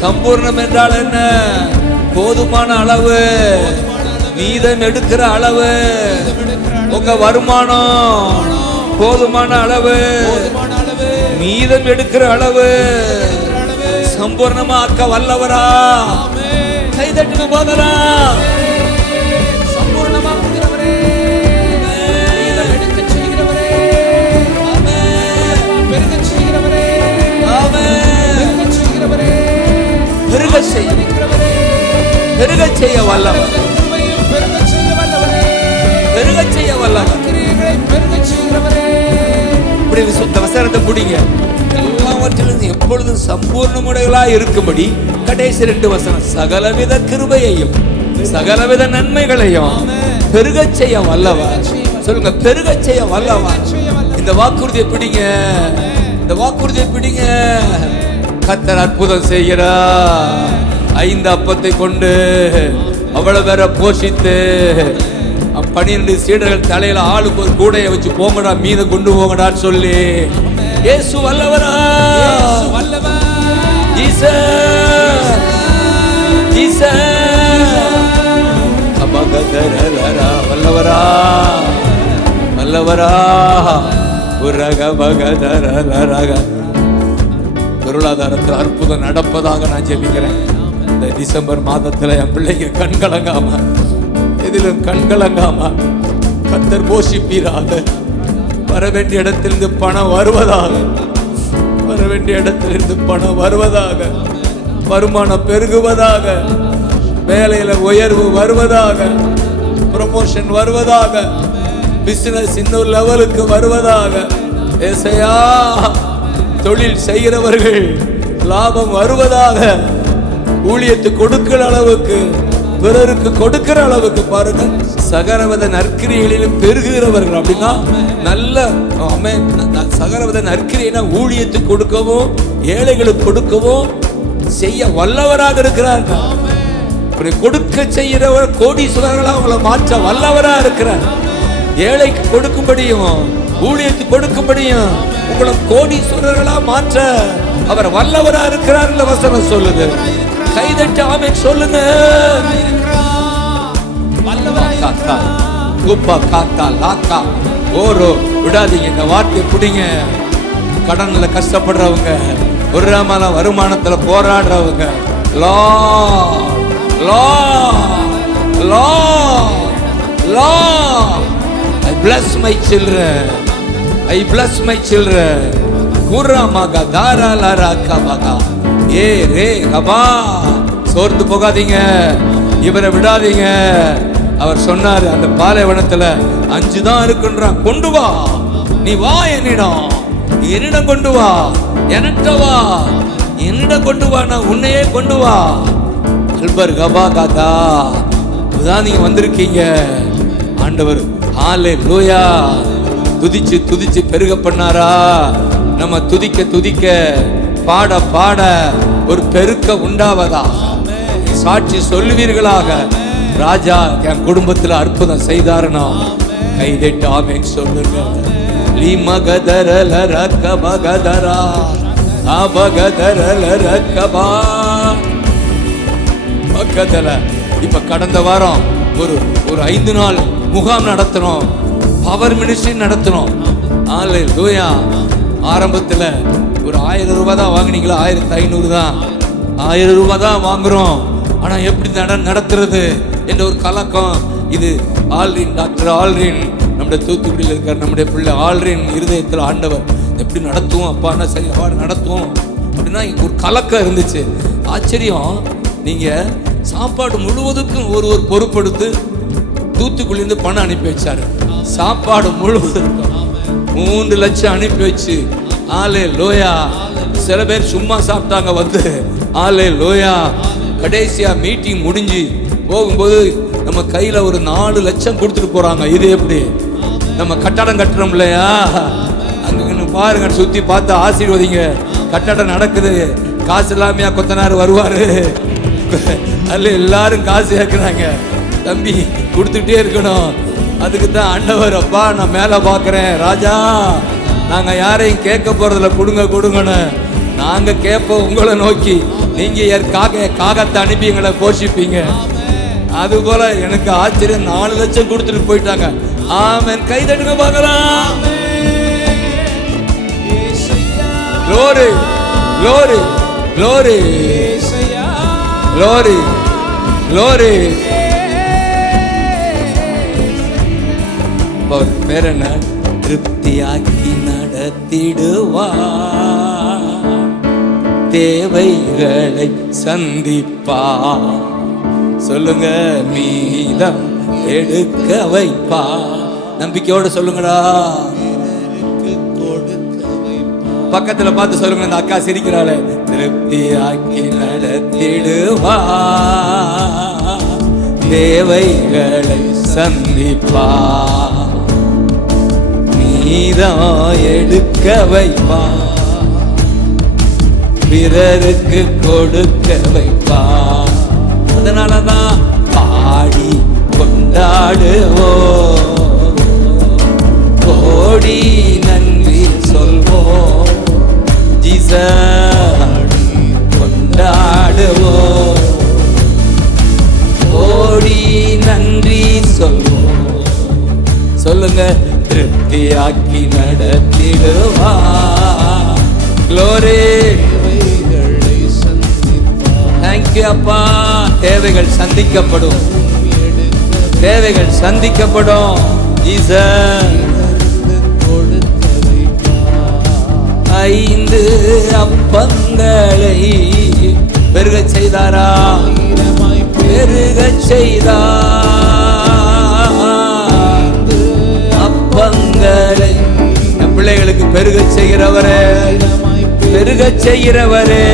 சம்பூர்ணம் என்றால் என்ன? போதுமான அளவு, மீதம் எடுக்கிற அளவு. உங்க வருமானம் போதுமான அளவு, மீதம் எடுக்கிற அளவு, சம்பூர்ணமா ஆக்க வல்லவரா. கைதட்டுங்க போதரா. பெருக செய்ய வல்லவர், பெருக செய்ய வல்லவர். இப்படி சுத்த வசனத்தை பிடிங்க. எல்லாவற்றிலும் எப்பொழுதும் சம்பூர்ணமுடையவர்களாய் இருக்கும்படி கடைசி 2 வசனம், சகலவித கிருபையையும் சகலவித நன்மைகளையும் பெருக செய்ய வல்லவர். சொல்லுங்க, பெருக செய்ய வல்லவர். இந்த வாக்குறுதியை பிடிங்க, இந்த வாக்குறுதியை பிடிங்க. கர்த்தர் அற்புதம் செய்கிறார். 5 அப்பத்தை கொண்டு அவ்வளவு பேரை போஷித்து 12 சீடர்கள் தலையில ஆளுக்கு ஒரு கூடையை வச்சு போங்கடா, மீத கொண்டு போங்கடான்னு சொல்லி இயேசு வல்லவரா, வல்லவரா, வல்லவரா. பொருளாதாரத்தில் அற்புதம் நடப்பதாக நான் ஜெபிக்கிறேன். இந்த டிசம்பர் மாதத்துல என் பிள்ளைங்க கண்கலங்காம, எதிலும் கண்கலங்காம கர்த்தர் போஷிப்பீராக. வர வேண்டிய இடத்திலிருந்து பணம் வருவதாக, வர வேண்டிய இடத்திலிருந்து பணம் வருவதாக, வருமானம் பெருகுவதாக, வேலையில உயர்வு வருவதாக, ப்ரமோஷன் வருவதாக, பிசினஸ் இன்னொரு லெவலுக்கு வருவதாக. ஏசையா, தொழில் செய்கிறவர்கள் லாபம் வருவதாக, ஊழியத்து கொடுக்கிற அளவுக்கு, பிறருக்கு கொடுக்கிற அளவுக்கு பாருங்க. சகலவித நற்கிரிகளிலும் பெருகுகிறவர்கள் அப்படின்னா நல்ல சகலவித நற்கிரினா ஊழியத்து கொடுக்கவும் ஏழைகளுக்கு கொடுக்கவும் செய்ய வல்லவராக இருக்கிறார்கள். கொடுக்க செய்கிறவர் கோடீஸ்வரர்களா அவங்களை மாற்ற வல்லவரா இருக்கிறார். ஏழைக்கு கொடுக்கும்படியும் ஊழியத்துக்கு கொடுக்கும்படியும் உங்களை கோடீஸ்வரர்களா மாற்ற அவர் வல்லவரா இருக்கிறார். வசனம் சொல்லுது. கைதட்டி ஆமென் சொல்லுங்க. விடாதீங்க, இந்த வார்த்தையை பிடிங்க. கடன்ல கஷ்டப்படுறவங்க, ஒரு வருமானத்துல போராடுறவங்க, I bless my children, I bless my children. குர்ராமகா தாராலராகமகா ஏ ரே கபா. சோர்ந்து போகாதீங்க, இவரை விடாதீங்க. அவர் சொன்னார், அந்த பாலைவனத்துல 5 தான் இருக்குன்றான். கொண்டு வா, நீ வா என்னிடம், என்னிடம் கொண்டு வா, என்கிட்ட வா, என்னிடம் கொண்டு வா, நான் உன்னையே கொண்டு வா. அல்பர் கபா காதா, இதுதான் நீங்க வந்திருக்கீங்க. ஆண்டவர் ஹalleluya. துதிச்சு துதிச்சு பெருக பண்ணாரா? நம்ம துதிக்க துதிக்க பாட பாட ஒரு பெருக்க உண்டாவதா? சாட்சி சொல்லுவீர்களாக, ராஜா என் குடும்பத்தில் அற்புதம் செய்தாருனா, கைதட்டு ஆமென் சொல்லுங்க. லிமகதரல ரக்கபகதரா அபகதரல ரக்கபா பக்கத்துல. இப்ப கடந்த வாரம் ஒரு 5 நாள் முகாம் நடத்தினோம், பவர் மினிஸ்ட்ரி நடத்தினோம். அல்லேலூயா. ஆரம்பத்துல ஒரு 1000 ரூபாய் தான் வாங்கினீங்களா? 1500 தான். 1000 ரூபாய் தான் வாங்குறோம். ஆனா எப்படி நடத்துறது என்ற ஒரு கலக்கம். இது ஆல்ரின், டாக்டர் ஆல்ரின், நம்முடைய தூத்துக்குடியில் இருக்கிற நம்முடைய பிள்ளை ஆல்ரின் இருதயத்தில் ஆண்டவர் எப்படி நடத்துவோம் அப்பான்னா, சரி நடத்துவோம் அப்படின்னா ஒரு கலக்கம் இருந்துச்சு. ஆச்சரியம், நீங்க சாப்பாடு முழுவதுக்கும் ஒரு பொறுப்படுத்து தூத்துக்குடியிலிருந்து பணம் அனுப்பி வச்சாரு. சாப்பாடு முழுவதுக்கும் 3 லட்சம் அனுப்பி வச்சு, அல்லேலூயா. சில பேர் சும்மா சாப்பிட்டாங்க வந்து, அல்லேலூயா. கடைசியா மீட்டிங் முடிஞ்சு போகும்போது நம்ம கையில ஒரு 4 லட்சம் கொடுத்துட்டு போறாங்க. இது எப்படி? நம்ம கட்டடம் கட்டுறோம் இல்லையா, அங்க பாருங்க, சுத்தி பார்த்து ஆசீர்வதிங்க. கட்டடம் நடக்குது, காசு இல்லாமையா கொத்தனார் வருவாரு? அல்ல, எல்லாரும் காசு கேட்கிறாங்க. தம்பி கொடுத்துட்டே இருக்கணும். அதுக்கு தான் ஆண்டவர், அப்பா நான் மேல பாக்குறேன் ராஜா, நாங்க யாரையும் கேட்க போறதில்ல, கொடுங்கன்னு. நாங்க கேட்போம் உங்களை நோக்கி, நீங்க காகத்தை அனுப்பி எங்களை போஷிப்பீங்க. அது போல எனக்கு ஆச்சரியம், 4 லட்சம் கொடுத்துட்டு போயிட்டாங்க. ஆமென். கை தட்டுங்க பார்க்கலாம். glory glory glory glory glory. பேர் என்ன? திருப்தியாக்கி நடத்திடுவா, தேவைகளை சந்திப்பா. சொல்லுங்க, மீதம் எடுக்க வைப்பா. நம்பிக்கையோட சொல்லுங்கடா. பக்கத்துல பார்த்து சொல்லுங்க, இந்த அக்கா சிரிக்கிறாளே, திருப்தியாக்கி நடத்திடுவா, தேவைகளை சந்திப்பா, மீதம் எடுக்க வைப்பா, பிறருக்கு கொடுக்க வைப்பா. அதனாலதான் பாடி கொண்டாடுவோ, கோடி நன்றி சொல்வோ, ஜீசஸ் கொண்டாடுவோ, கோடி நன்றி சொல்வோ. சொல்லுங்க, திருப்தியாக்கி நடத்திடுவா. glory. தேங்க்யூ அப்பா. தேவைகள் சந்திக்கப்படும், தேவைகள் சந்திக்கப்படும். 5 அப்பங்களை பெருக செய்தாரா? பெருக செய்தார். அப்பங்களை என் பிள்ளைகளுக்கு பெருக செய்கிறவரே, பெருக செய்கிறவரே.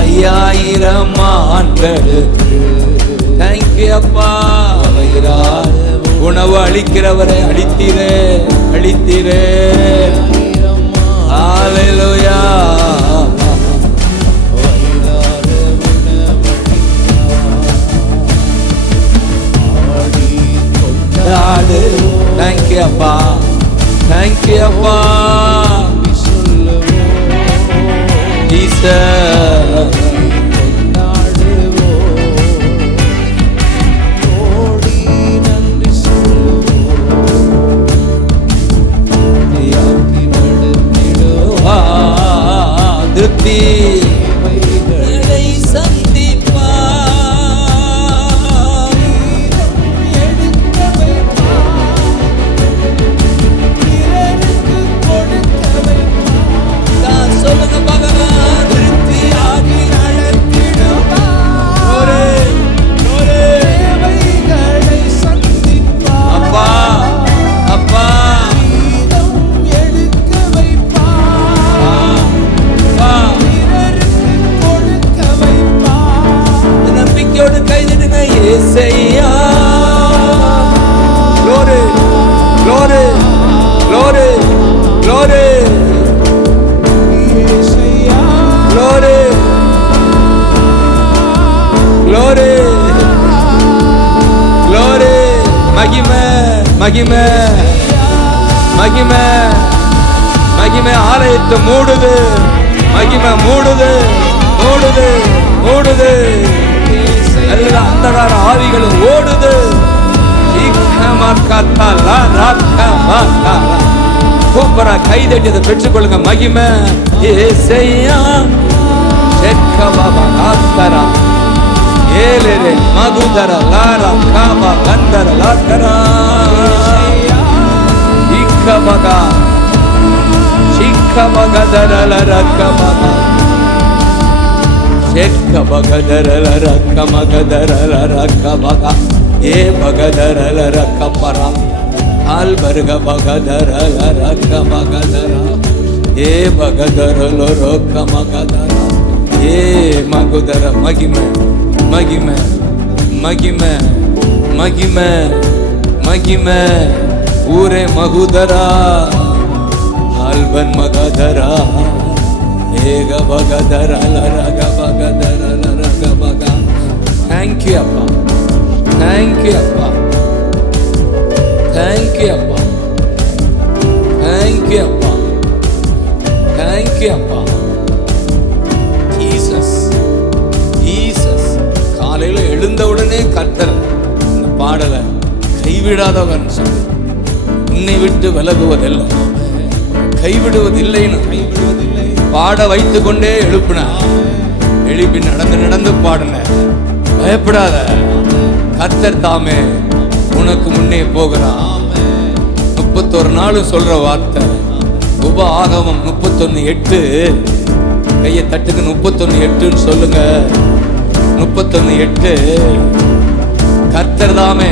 5000 ஆண்களுக்கு தேங்க்யூ அப்பா. உணவு அளிக்கிறவரே, அளித்தீரே, அளித்தீரே. ஹல்லேலூயா. தேங்க்யூ அப்பா, தேங்க்யூ அப்பா. ஜீசஸ் மகிமை மகிமை மகிமை மகிமை ஆலயத்தை மூடுது, மகிமை மூடுது மூடுது மூடுது. எல்லா அந்தகார ஆவிகளும் ஓடுது. சூப்பரா கைதட்டி பெற்றுக்கொள்ளுங்க. மகிமை ஏசையா ஏலேரே மதுதர லாரா காபா கந்தர லாக்கரா இக்கபகா சிக்கபகதர லரக்கபகா செக்கபகதர லரக்கமகதர லரக்கபகா ஏ பகதர லரக்கபரா ஆல்பர்க பகதர லரக்கமகதர ஏ பகதர லரக்கமகதர ஏ மகுதர. மகிமை மகிமை மகிமை மகிமை மகிமை ஊரே மகுதரா ஆல்பன் மகதரா ஏக பகதர லரக பகதர லரக பகா. தேங்க்யூ அப்பா, தேங்க்யூ அப்பா, தேங்க்யூ அப்பா, தேங்க்யூ அப்பா, தேங்க்யூ அப்பா. Jesus Jesus. காலையில எழுந்தவுடனே கர்த்தர் இந்த பாடலை கைவிடாதவன் சொல்லி உன்னை விட்டு விலகுவதில்லை, கைவிடுவதில்லைன்னு பாட வைத்து கொண்டே எழுப்பின. எழுப்பி நடந்து நடந்து பாடின. பயப்படாத, கர்த்தர் தாமே உனக்கு முன்னே போகிறான். 31 நாளும் சொல்ற வார்த்தை உபாகமம் 31:8. கையை தட்டுக்கு 31:8 சொல்லுங்க. 31:8. கர்த்தர் தாமே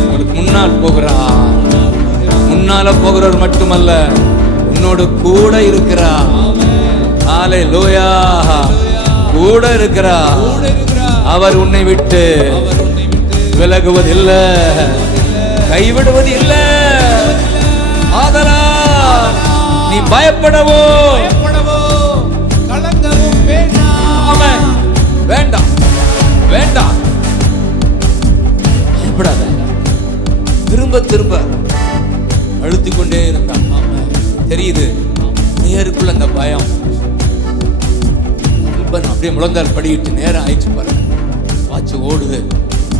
உங்களுக்கு முன்னால் போகிறார். முன்னால போகிறவர் மட்டுமல்ல, உன்னோடு கூட இருக்கிறார். ஹல்லேலூயா, கூட இருக்கிறார். அவர் உன்னை விட்டு விலகுவதில்லை, கைவிடுவதில்லை. ஆதலால் நீ பயப்படவோ கலங்கவும் வேண்டாம். வேண்டாம் வேண்டாம், பயப்படாத. திரும்ப திரும்ப அழுத்திக் கொண்டே இருந்தான். தெரியுது நேருக்குள்ள அந்த பயம். அப்படியே முழந்தால் படிக்கிட்டு நேரம் ஆயிடுச்சு பாருங்க. வாட்சி ஓடுது.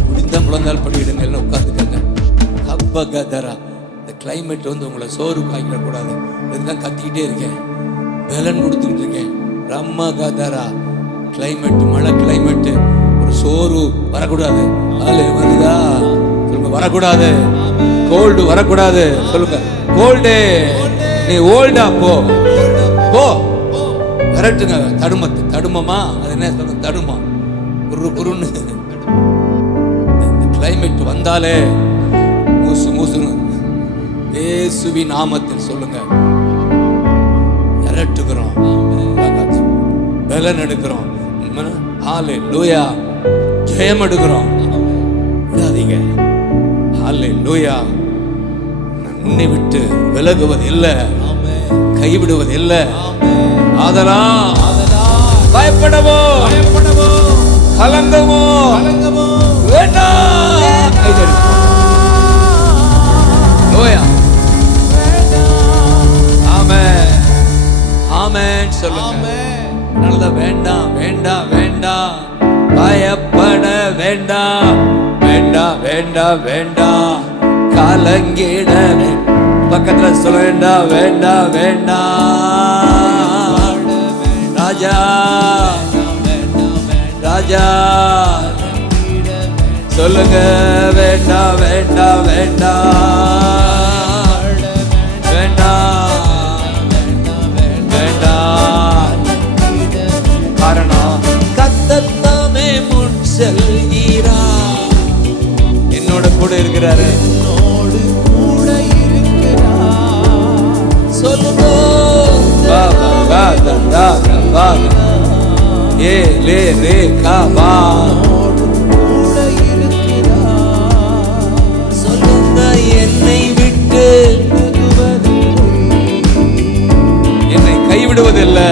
முடிந்தா முழந்தால் படிக்கிடுங்க, எல்லாம் உட்காந்துக்கங்க. கப்பகதரா. இந்த கிளைமேட் உங்களை சோறு காய்க்கிடக்கூடாது, இதுதான் கத்திக்கிட்டே இருக்கேன், பலன் கொடுத்துக்கிட்டு இருக்கேன். ரம்மகதரா. கிளைமேட் மழை கிளைமேட், ஒரு சோறு வரக்கூடாது. வருதா சொல்லுங்க, வரக்கூடாது. கோல்டு வரக்கூடாது சொல்லுங்க. கோல்டு நீ ஓல்டா போ போ. விரட்டுங்க தடுமத்தை. தடுமமா அது என்ன சொல்லுங்க, தடுமா குரு குருன்னு. கிளைமேட் வந்தாலே மூசு மூசுன்னு இயேசுவின் நாமத்தில் சொல்லுங்க. விரட்டுகிறோம், பலன் எடுக்கிறோம். ஹல்லேலூயா, ஜெயம் எடுக்கிறோம். விடாதீங்க. ஹல்லேலூயா. உன்னை விட்டு விலகுவது இல்லை, கைவிடுவது இல்லை. ஆதலால் பயப்படவோ கலங்கவோ வேண்டாம். ஆமென் ஆமென் சொல்லுங்க. அதனாலதான் வேண்டாம் வேண்டாம் வேண்டாம், பயப்பட வேண்டாம் வேண்டாம் வேண்டாம் வேண்டாம், கலங்கிட பக்கத்துல சொல்ல வேண்டாம் வேண்டாம் வேண்டாம். ராஜா ராஜா சொல்லுங்க. வேண்டாம் வேண்டாம் வேண்டாம் வேண்டாம் வேண்டாம். காரணம் கர்த்தர் முன் செல்கிறார், என்னோட கூட இருக்கிறாரு. சொல்லுங்க. என்னை விட்டு என்னை கைவிடுவதில்லை.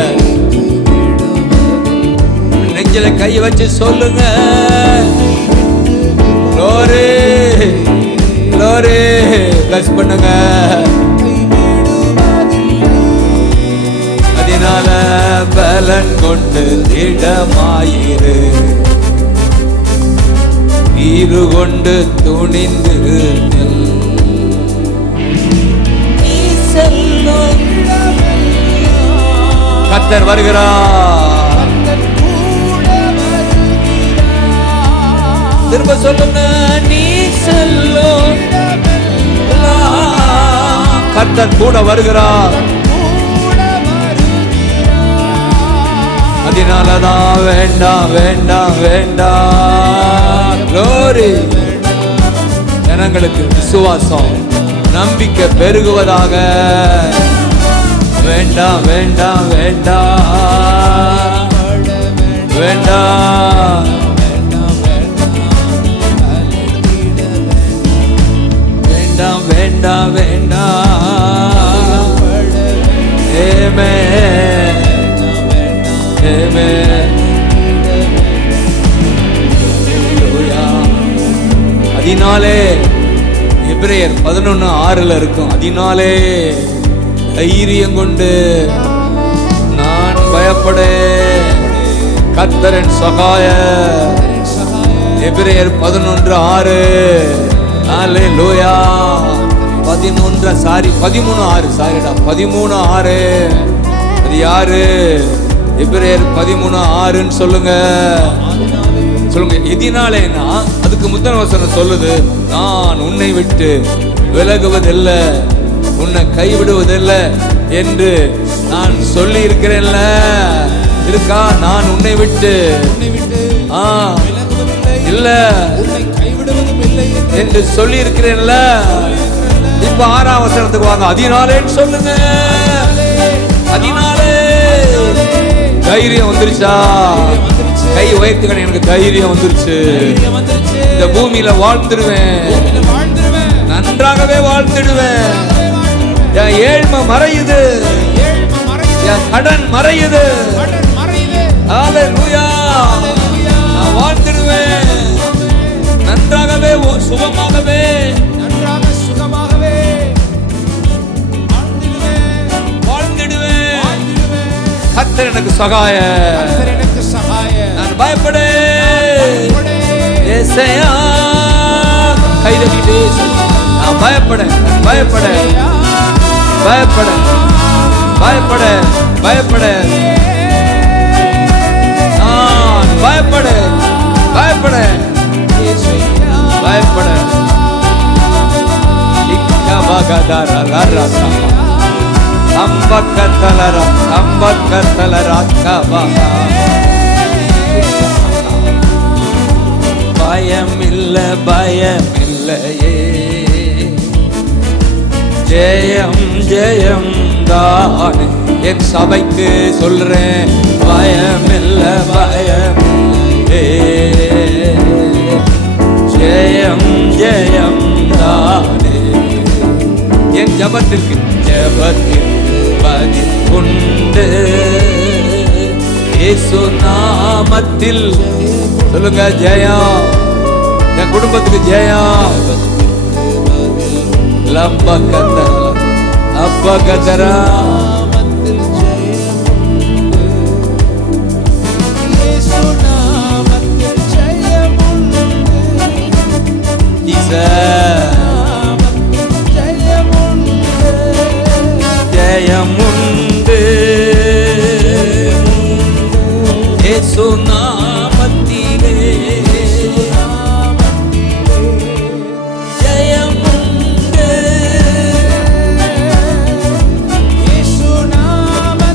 நெஞ்சில கை வச்சு சொல்லுங்க. glory. Bless பண்ணுங்க. அதனால பலன் கொண்டு திடமாயிரு, வீறு கொண்டு துணிந்து நெல். கர்த்தர் வருகிறார். திரும்ப சொல்லுங்க. நீ செல்லும் கர்த்தர் கூட வருகிறார். அதனாலதான் வேண்டாம் வேண்டாம் வேண்டாம். glory. ஜனங்களுக்கு விசுவாசம் நம்பிக்கை பெருகுவதாக. வேண்டாம் வேண்டாம் வேண்டாம் வேண்டாம் வேண்டாம் வேண்டாம் வேண்டாம். ஆமென் ஆமென். அதனாலே எபிரேயர் 11:6 இருக்கும். அதனாலே தைரியம் கொண்டு நான் பயப்படேன், கர்த்தரின் சகாய. எபிரேயர் 11:6. ஹல்லேலூயா. 13:6. அது யாரு? எபிரேயர் 13:6 சொல்லுங்க சொல்லுங்க. எதினாலேனா அதுக்கு முந்தின வசனம் சொல்லுது, நான் உன்னை விட்டு விலகுவதில்லை, உன்னை கைவிடுவதில்லை என்று நான் சொல்லி இருக்கிறேன்ல. இருக்கா? நான் உன்னை விட்டு இல்ல என்று சொல்லி இருக்கிறேன்ல. இப்ப 6ஆம் வசனத்துக்கு வாங்க. அதனாலேன்னு சொல்லுங்க. அதனாலே தைரியம் வந்துருச்சா? கை உயர்த்துக்கணும். எனக்கு தைரியம் வந்துருச்சு. இந்த பூமியில வாழ்ந்துடுவேன், நன்றாகவே வாழ்ந்துடுவேன். என் ஏழ்மை மறையுது, என் கடன் மறையுது. ஹல்லேலூயா. நான் வாழ்ந்துடுவேன், நன்றாகவே சுகமாகவே வாழ்ந்துடுவேன். கர்த்தர் எனக்கு சகாய. நான் பயப்படேன். ஏசையா கைதட்டிட்டு நான் பயப்படேன் பயப்படேன் பயப்படேன் பயப்படேன் பயப்படேன். நான் பயப்படேன் பயப்படேன் பயப்படேன். பயமில்ல பயமில்லையே, ஜெயம் ஜெயம் தானே. என் சபைக்கு சொல்றேன், பயமில்ல பயமில்லையே, ஜெயம் ஜெயம் தானே. என் ஜபத்திற்கு பதில் உண்டு, இயேசு நாமத்தில். சொல்லுங்க ஜெயம். என் குடும்பத்துக்கு ஜெயம். லம்ப கத்தரா அப்ப கத்தரா ஜெயமுண்டு இயேசு நாமத்திலே. ஜெயமுண்டு இயேசு நாமத்திலே.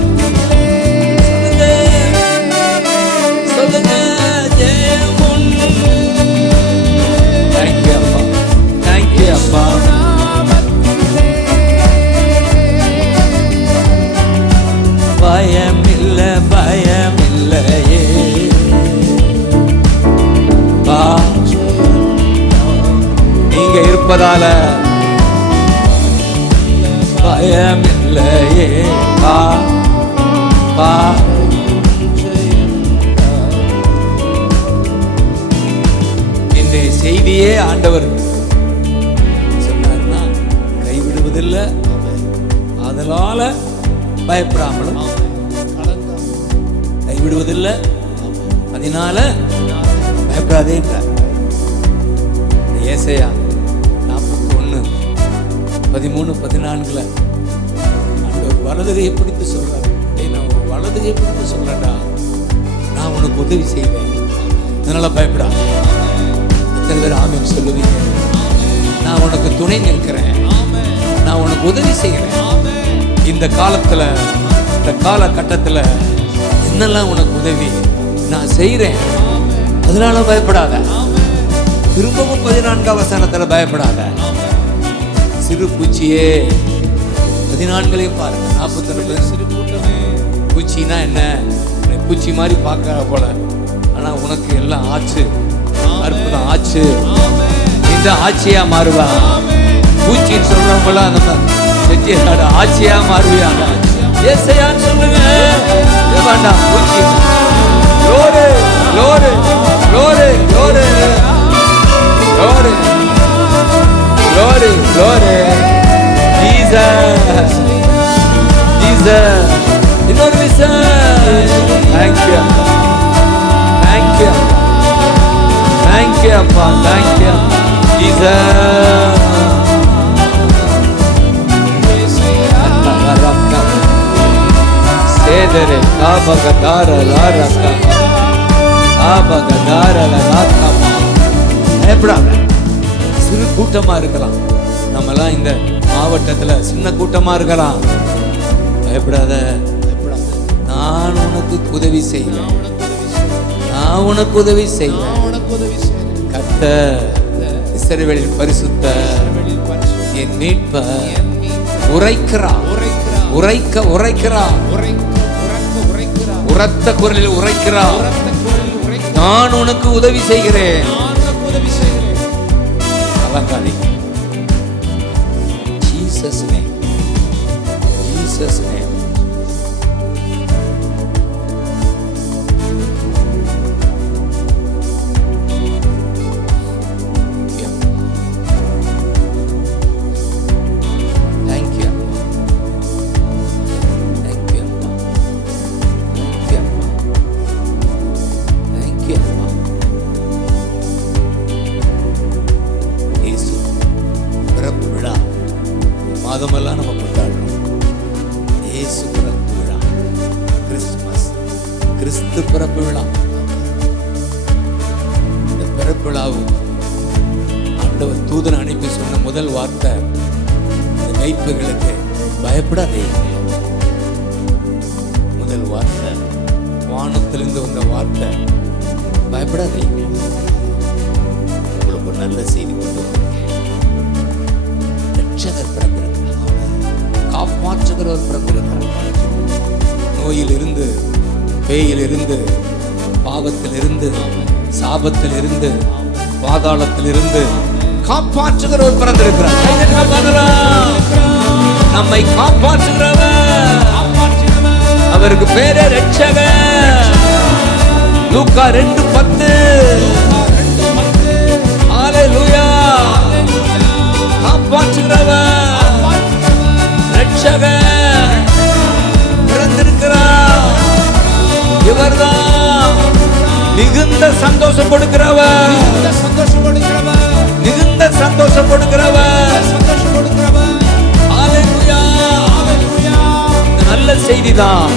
சொல்லுங்க ஜெயமுண்டு. Thank you அப்பா, thank you அப்பா. பயமில்ல பயமில்லையே, நீங்க இருப்பதால பயமில்லையே. இந்த செய்தியே ஆண்டவர் கைவிடுவதில்லை, அதனால பயப்படாமலும் கைவிடுவதில்லை, அதனால பயப்படாதே. ஏசாயா 41:13-14 ஆண்டவர் வலதுகையை பிடித்து சொல்றாரு, நான் வலதுகையை பிடித்து சொல்றேன்டா, நான் உனக்கு உதவி செய்வேன், அதனால பயப்படாத. எத்தனை பேர் ஆமென் சொல்லுவீங்க? நான் உனக்கு துணை நிற்கிறேன், நான் உனக்கு உதவி செய்கிறேன். இந்த காலத்துல, இந்த காலகட்டத்துல என்னெல்லாம் உனக்கு உதவி நான் செய்கிறேன், அதனால பயப்படாத. திரும்பவும் 14ஆம் வசனத்துல பயப்படாத. சிறு பூச்சியே, 14 பாருங்க. 42 சிறு கூட்டமே. பூச்சினா என்ன? பூச்சி மாதிரி பார்க்க போல, ஆனா உனக்கு எல்லாம் ஆச்சு, அற்புதம் ஆச்சு. இந்த ஆட்சியா மாறுவா. பூச்சின்னு சொல்றவங்களாம் நம்ம செட்டியாட ஆட்சியா மாறுவியாங்க. ஏசாயான்னு சொல்லுங்க, வேண்டாம் பூச்சி. Load load load load load load load Jesus Jesus. இன்னொரு விஷயம், தேங்க்யூ தேங்க்யூ தேங்க்யூ அப்பா, தேங்க்யூ ஜீசஸ். சேதரே காபகதார லாரகா காபகதார லாரகா. பயப்படாத. சிறு கூட்டமா இருக்கலாம், நம்மலாம் இந்த மாவட்டத்துல சின்ன கூட்டமா இருக்கலாம். பயப்படாத, நான் உனக்கு உதவி செய்வேன், நான் உனக்கு உதவி செய்வேன். கர்த்தர் இஸ்ரவேலின் பரிசுத்தர், என் மீட்பர் உரைக்கிறார், உரைக்க உரைக்கிறார், உரத்த குரலில் உரைக்கிறார், நான் உனக்கு உதவி செய்கிறேன். Jesus name, Jesus name. மாதமெல்லாம் நம்ம கொண்டாடுறோம் இயேசு பிறப்பு விழா, கிறிஸ்துமஸ், கிறிஸ்து பிறப்பு விழா. இந்த பிறப்பு விழாவும் ஆண்டவர் தூதன் அனுப்பி சொன்ன முதல் வார்த்தை, இந்த மெய்ப்பர்களுக்கு பயப்படாதே. முதல் வார்த்தை வானத்திலிருந்து வந்த வார்த்தை, பயப்படாதீங்க, உங்களுக்கு ஒரு நல்ல செய்தி கொண்டு ரட்சகர் பிறப்பிருக்கிறார், காப்பாற்றுகிறவர் பிறப்பிருக்கிறார். நோயில் இருந்து, பேயில் இருந்து, பாவத்தில் இருந்து, சாபத்தில் இருந்து, பாதாளத்தில் இருந்து காப்பாற்றுகிறவர் பிறந்திருக்கிறார். நம்மை காப்பாற்றுகிறவர், அவருக்கு பேரே ரட்சகர். லூக்கா 2:10. ஹல்லேலூயா. காப்பாற்றுகிறவர், ரட்சகர் பிறந்திருக்கிறார். இவர்தான் மிகுந்த சந்தோஷம் கொடுக்கிறவர், மிகுந்த சந்தோஷம் கொடுக்கிறவர். ஹல்லேலூயா. நல்ல செய்திதான்,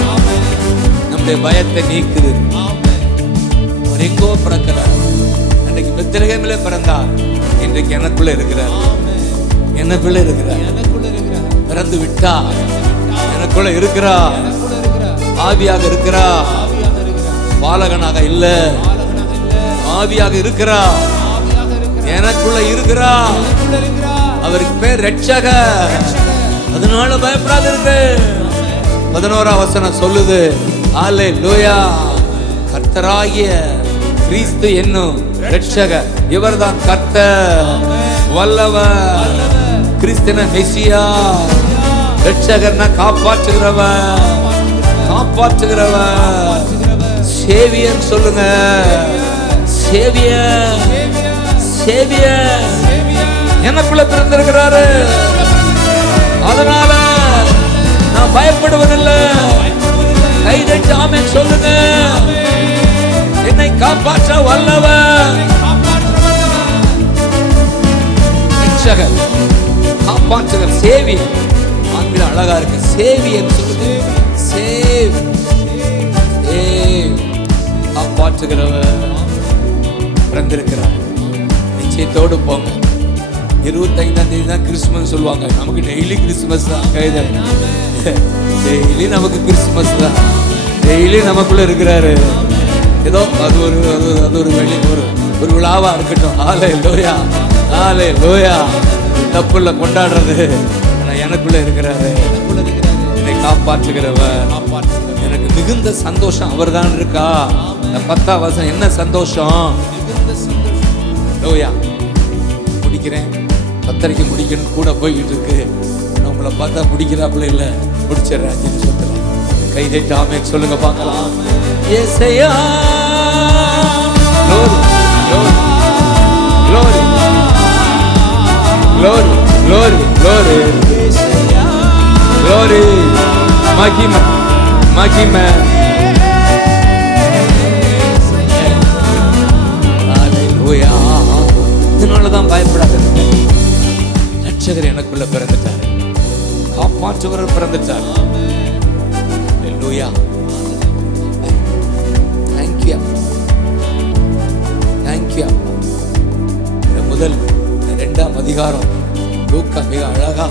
நம்முடைய பயத்தை நீக்குது. அவர் எங்கோ பிறக்கிறார், அன்றைக்கு பெத்லகேமிலே பிறந்தார், இன்றைக்கு எனக்குள்ள இருக்கிறார், எனக்குள்ள இருக்கிறார். பிறந்து விட்டார், எனக்குள்ள இருக்கிறார், ஆவியாக இருக்கிறார், பாலகனாக இல்ல, ஆவியாக இருக்கிறார், எனக்குள்ள இருக்கிறார். அவருக்கு பேர் ரட்சகர், அதனால பயப்படாது இருக்கு. 11ஆம் வசனம் சொல்லுது, ஹல்லேலூயா. கர்த்தராகிய கிறிஸ்து என்னும் ரட்சகர், இவர்தான் கர்த்தர், வல்லவர். கிறிஸ்துன மெசியா, ரட்சகர்னா காப்பாற்றுகிறவர், காப்பாற்றுகிறவர். சேவியர் சொல்லுங்க, சேவியர், சேவியர். எனக்குள்ள பிறந்திருக்கிறாரு, அதனால நான் பயப்படுவதில்லை. கைதட்டி ஆமென் சொல்லுங்க. என்னை காப்பாற்ற வல்லவர், ரட்சகர், காப்பாற்றுகிற சேவி. ஆங்கிலம் அழகா இருக்கு, சேவி என்று சொல்லுது. சேவ், காப்பாற்றுகிறவர் பிறந்திருக்கிறார். நிச்சயத்தோடு போங்க. 25ஆம் தேதி தான் கிறிஸ்துமஸ் சொல்லுவாங்க. நமக்கு டெய்லி கிறிஸ்துமஸ் தான். டெய்லி நமக்கு கிறிஸ்துமஸ் தான். டெய்லி நமக்குள்ள இருக்கிறாரு. ஏதோ அது ஒரு ஒரு விழாவா இருக்கட்டும். ஹல்லேலூயா, ஹல்லேலூயா. தப்புல கொண்டாடுறது. ஆனா எனக்குள்ள இருக்கிறாரு, என்னை காப்பாற்றுகிறவர். எனக்கு மிகுந்த சந்தோஷம் அவர் தான் இருக்கா. 10ஆம் வசனம் என்ன சந்தோஷம்? லோயா முடிக்கிறேன். 10:30 முடிக்கணும் கூட போய்கிட்டு இருக்கு. நம்மளை பார்த்தா முடிக்கிறாப்புல இல்ல, முடிச்சிடறேன் 5 நிமிஷத்துல. கை தட்டி ஆமென் சொல்லுங்க பார்க்கலாம். ஏசையா glory glory glory glory glory மகிமை மகிமை. ஹல்லேலூயா. இதனாலதான் பயப்படாத. ரட்சகர் எனக்குள்ள பிறந்துட்டார், காப்பாற்றுவர் பிறந்துட்டார். ஹல்லேலூயா. Thank you. Thank you. முதல் 2ஆம் அதிகாரம் லூக்கா மிக அழகா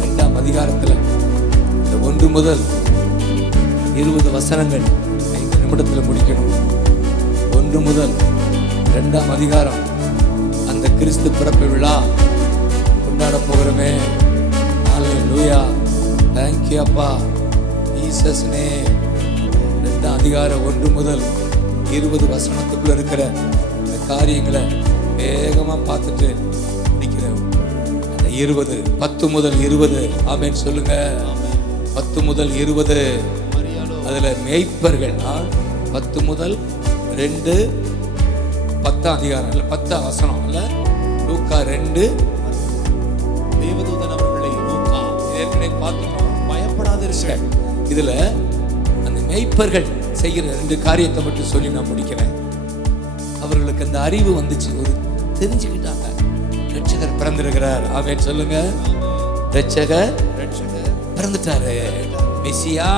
2ஆம் அதிகாரத்துல 1 முதல் 20 வசனங்கள் 5 நிமிடத்துல முடிக்கணும். 1 முதல் 2ஆம் அதிகாரம் அந்த கிறிஸ்து பிறப்பு விழா கொண்டாட போகிறோமே. ஹல்லேலூயா. Thank you அப்பா. Jesus name. 2ஆம் அதிகாரம் 1 முதல் 20 வசனத்துக்குள்ள இருக்கிற இந்த காரியங்களை வேகமா பார்த்துட்டு முடிக்கிறேன். அந்த 20 10 முதல் 20 ஆமென் சொல்லுங்க. 10 முதல் 20 அதுல மேய்ப்பர்கள் 10 முதல் 2 10ஆம் அதிகாரம் இல்ல 10ஆம் வசனம் இல்ல லூக்கா 2 தேவதூதன் அவர்களை லூக்கா ஏற்கனவே பார்த்துட்டோம். பயப்படாதிருங்க. இதுல அந்த மேய்ப்பர்கள் செய்கிற 2 காரியத்தை மட்டும் சொல்லி நான் முடிக்கிறேன். அவர்களுக்கு அந்த அறிவு வந்துச்சு, ஒரு தெரிஞ்சுக்கிட்டாங்க. ரட்சகர் பிறந்திருக்கிறார். ஆமென் சொல்லுங்க. ரட்சகர் பிறந்துட்டாரு. மெசியா,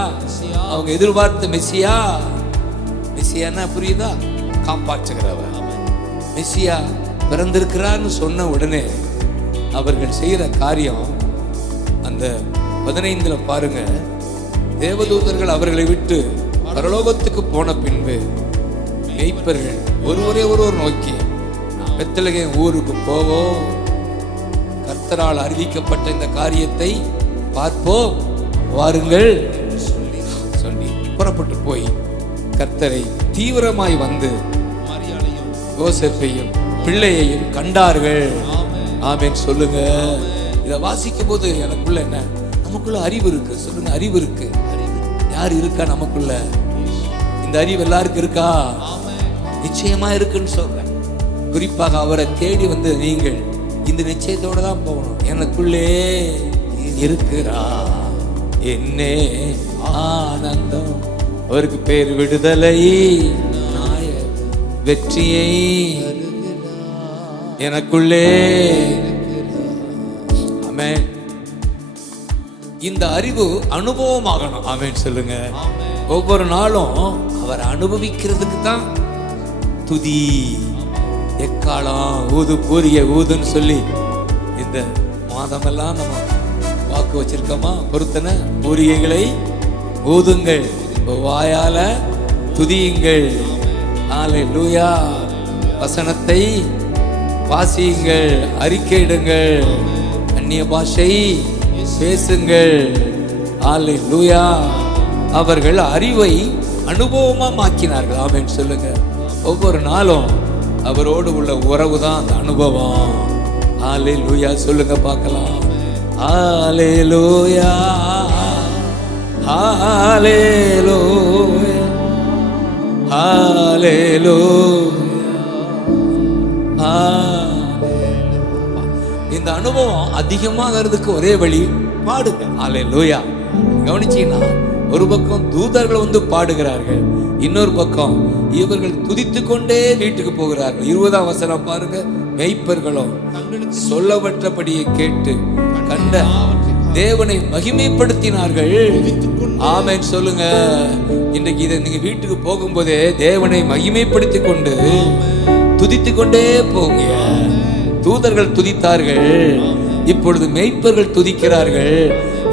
அவங்க எதிர்பார்த்த மெசியா. மெசியான்னா புரியுதா? காப்பாற்றுகிறவர். மெசியா பிறந்திருக்கிறான்னு சொன்ன உடனே அவர்கள் செய்கிற காரியம் அந்த 15ல பாருங்க. தேவதூதர்கள் அவர்களை விட்டு பரலோகத்துக்கு போன பின்பு மேய்ப்பர்கள் ஒருவர் நோக்கி பெத்லகேம் ஊருக்கு போவோம், கர்த்தரால் அறிவிக்கப்பட்ட இந்த காரியத்தை பார்ப்போம், வாருங்கள் சொல்லி புறப்பட்டு போய் கர்த்தரை தீவிரமாய் வந்து யோசேப்பையும் பிள்ளையையும் கண்டார்கள். ஆமென் சொல்லுங்க. இதை வாசிக்கும் போது எனக்குள்ள என்ன, நமக்குள்ள அறிவு இருக்கு. சொல்லுங்க, அறிவு இருக்கு. யார் இருக்கா நமக்குள்ள? இந்த அறிவு எல்லாருக்கும் இருக்கா? நிச்சயமா இருக்குன்னு சொல்றேன். குறிப்பாக அவரை தேடி வந்து நீங்கள் இந்த நிச்சயத்தோட தான் போகணும். எனக்குள்ளே இருக்கிறா என்னே ஆனந்தம். அவருக்கு பேர் விடுதலை, வெற்றியை எனக்குள்ளே. ஆமென். இந்த அறிவு அனுபவமாகணும். ஆமென் சொல்லுங்க. ஒவ்வொரு நாளும் அவர் அனுபவிக்கிறதுக்கு தான் துதி, எக்காலம், ஊது, பூரிய ஊதுன்னு சொல்லி இந்த மாதமெல்லாம் நம்ம வாக்கு வச்சிருக்கோமா? பொருத்தன பூரிகைகளை ஊதுங்கள், வாயால துதியுங்கள். ஹல்லேலூயா. வசனத்தை வாசியுங்கள், அறிக்கையிடுங்கள், அந்நிய பாஷை பேசுங்கள். ஹல்லேலூயா. அவர்கள் அறிவை அனுபவமா மாக்கினார்கள். ஆமென் சொல்லுங்க. ஒவ்வொரு நாளும் அவரோடு உள்ள உறவு தான் அந்த அனுபவம். ஹல்லேலூயா சொல்லுங்க பார்க்கலாம். ஹல்லேலூயா, ஹல்லேலூயா, ஹல்லேலூயா. இந்த அனுபவம் அதிகமாகிறதுக்கு ஒரே வழி பாடுங்க. அல்லேலூயா. கவனிச்சீங்கன்னா ஒரு பக்கம் தூதர்கள் வந்து பாடுகிறார்கள், இன்னொரு பக்கம் இவர்கள் துதித்துக் கொண்டே வீட்டுக்கு போகிறார்கள். 20ஆம் வசனம் பாருங்க. மெய்ப்பர்களும் சொல்லப்பட்டபடியை கேட்டு கண்ட தேவனை மகிமைப்படுத்தினார்கள். ஆமென் சொல்லுங்க. இன்றைக்கு இதை நீங்க வீட்டுக்கு போகும்போதே தேவனை மகிமைப்படுத்தி கொண்டு துதித்துக் கொண்டே போங்க. தூதர்கள் துதித்தார்கள், இப்பொழுது மெய்ப்பர்கள் துதிக்கிறார்கள்.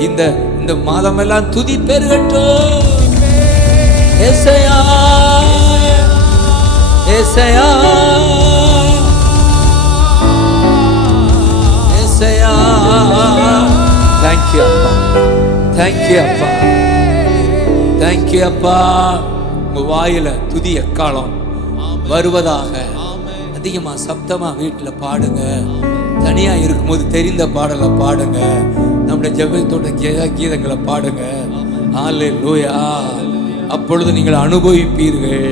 இந்த இந்த மாதமெல்லாம் துதி பெருகட்டும். ஏசையா ஏசையா ஏசையா. தேங்க்யூ அப்பா, தேங்க்யூ அப்பா, தேங்க்யூ அப்பா. உங்க வாயில துதி எக்காலம் வருவதாக. அதிகமா சப்தமா வீட்டுல பாடுங்க. தனியா இருக்கும்போது தெரிந்த பாடலை பாடுங்க. நம்முடைய ஜெபத்தோட கீதங்களை பாடுங்க. அல்லேலூயா. அப்பொழுது நீங்கள் அனுபவிப்பீர்கள்.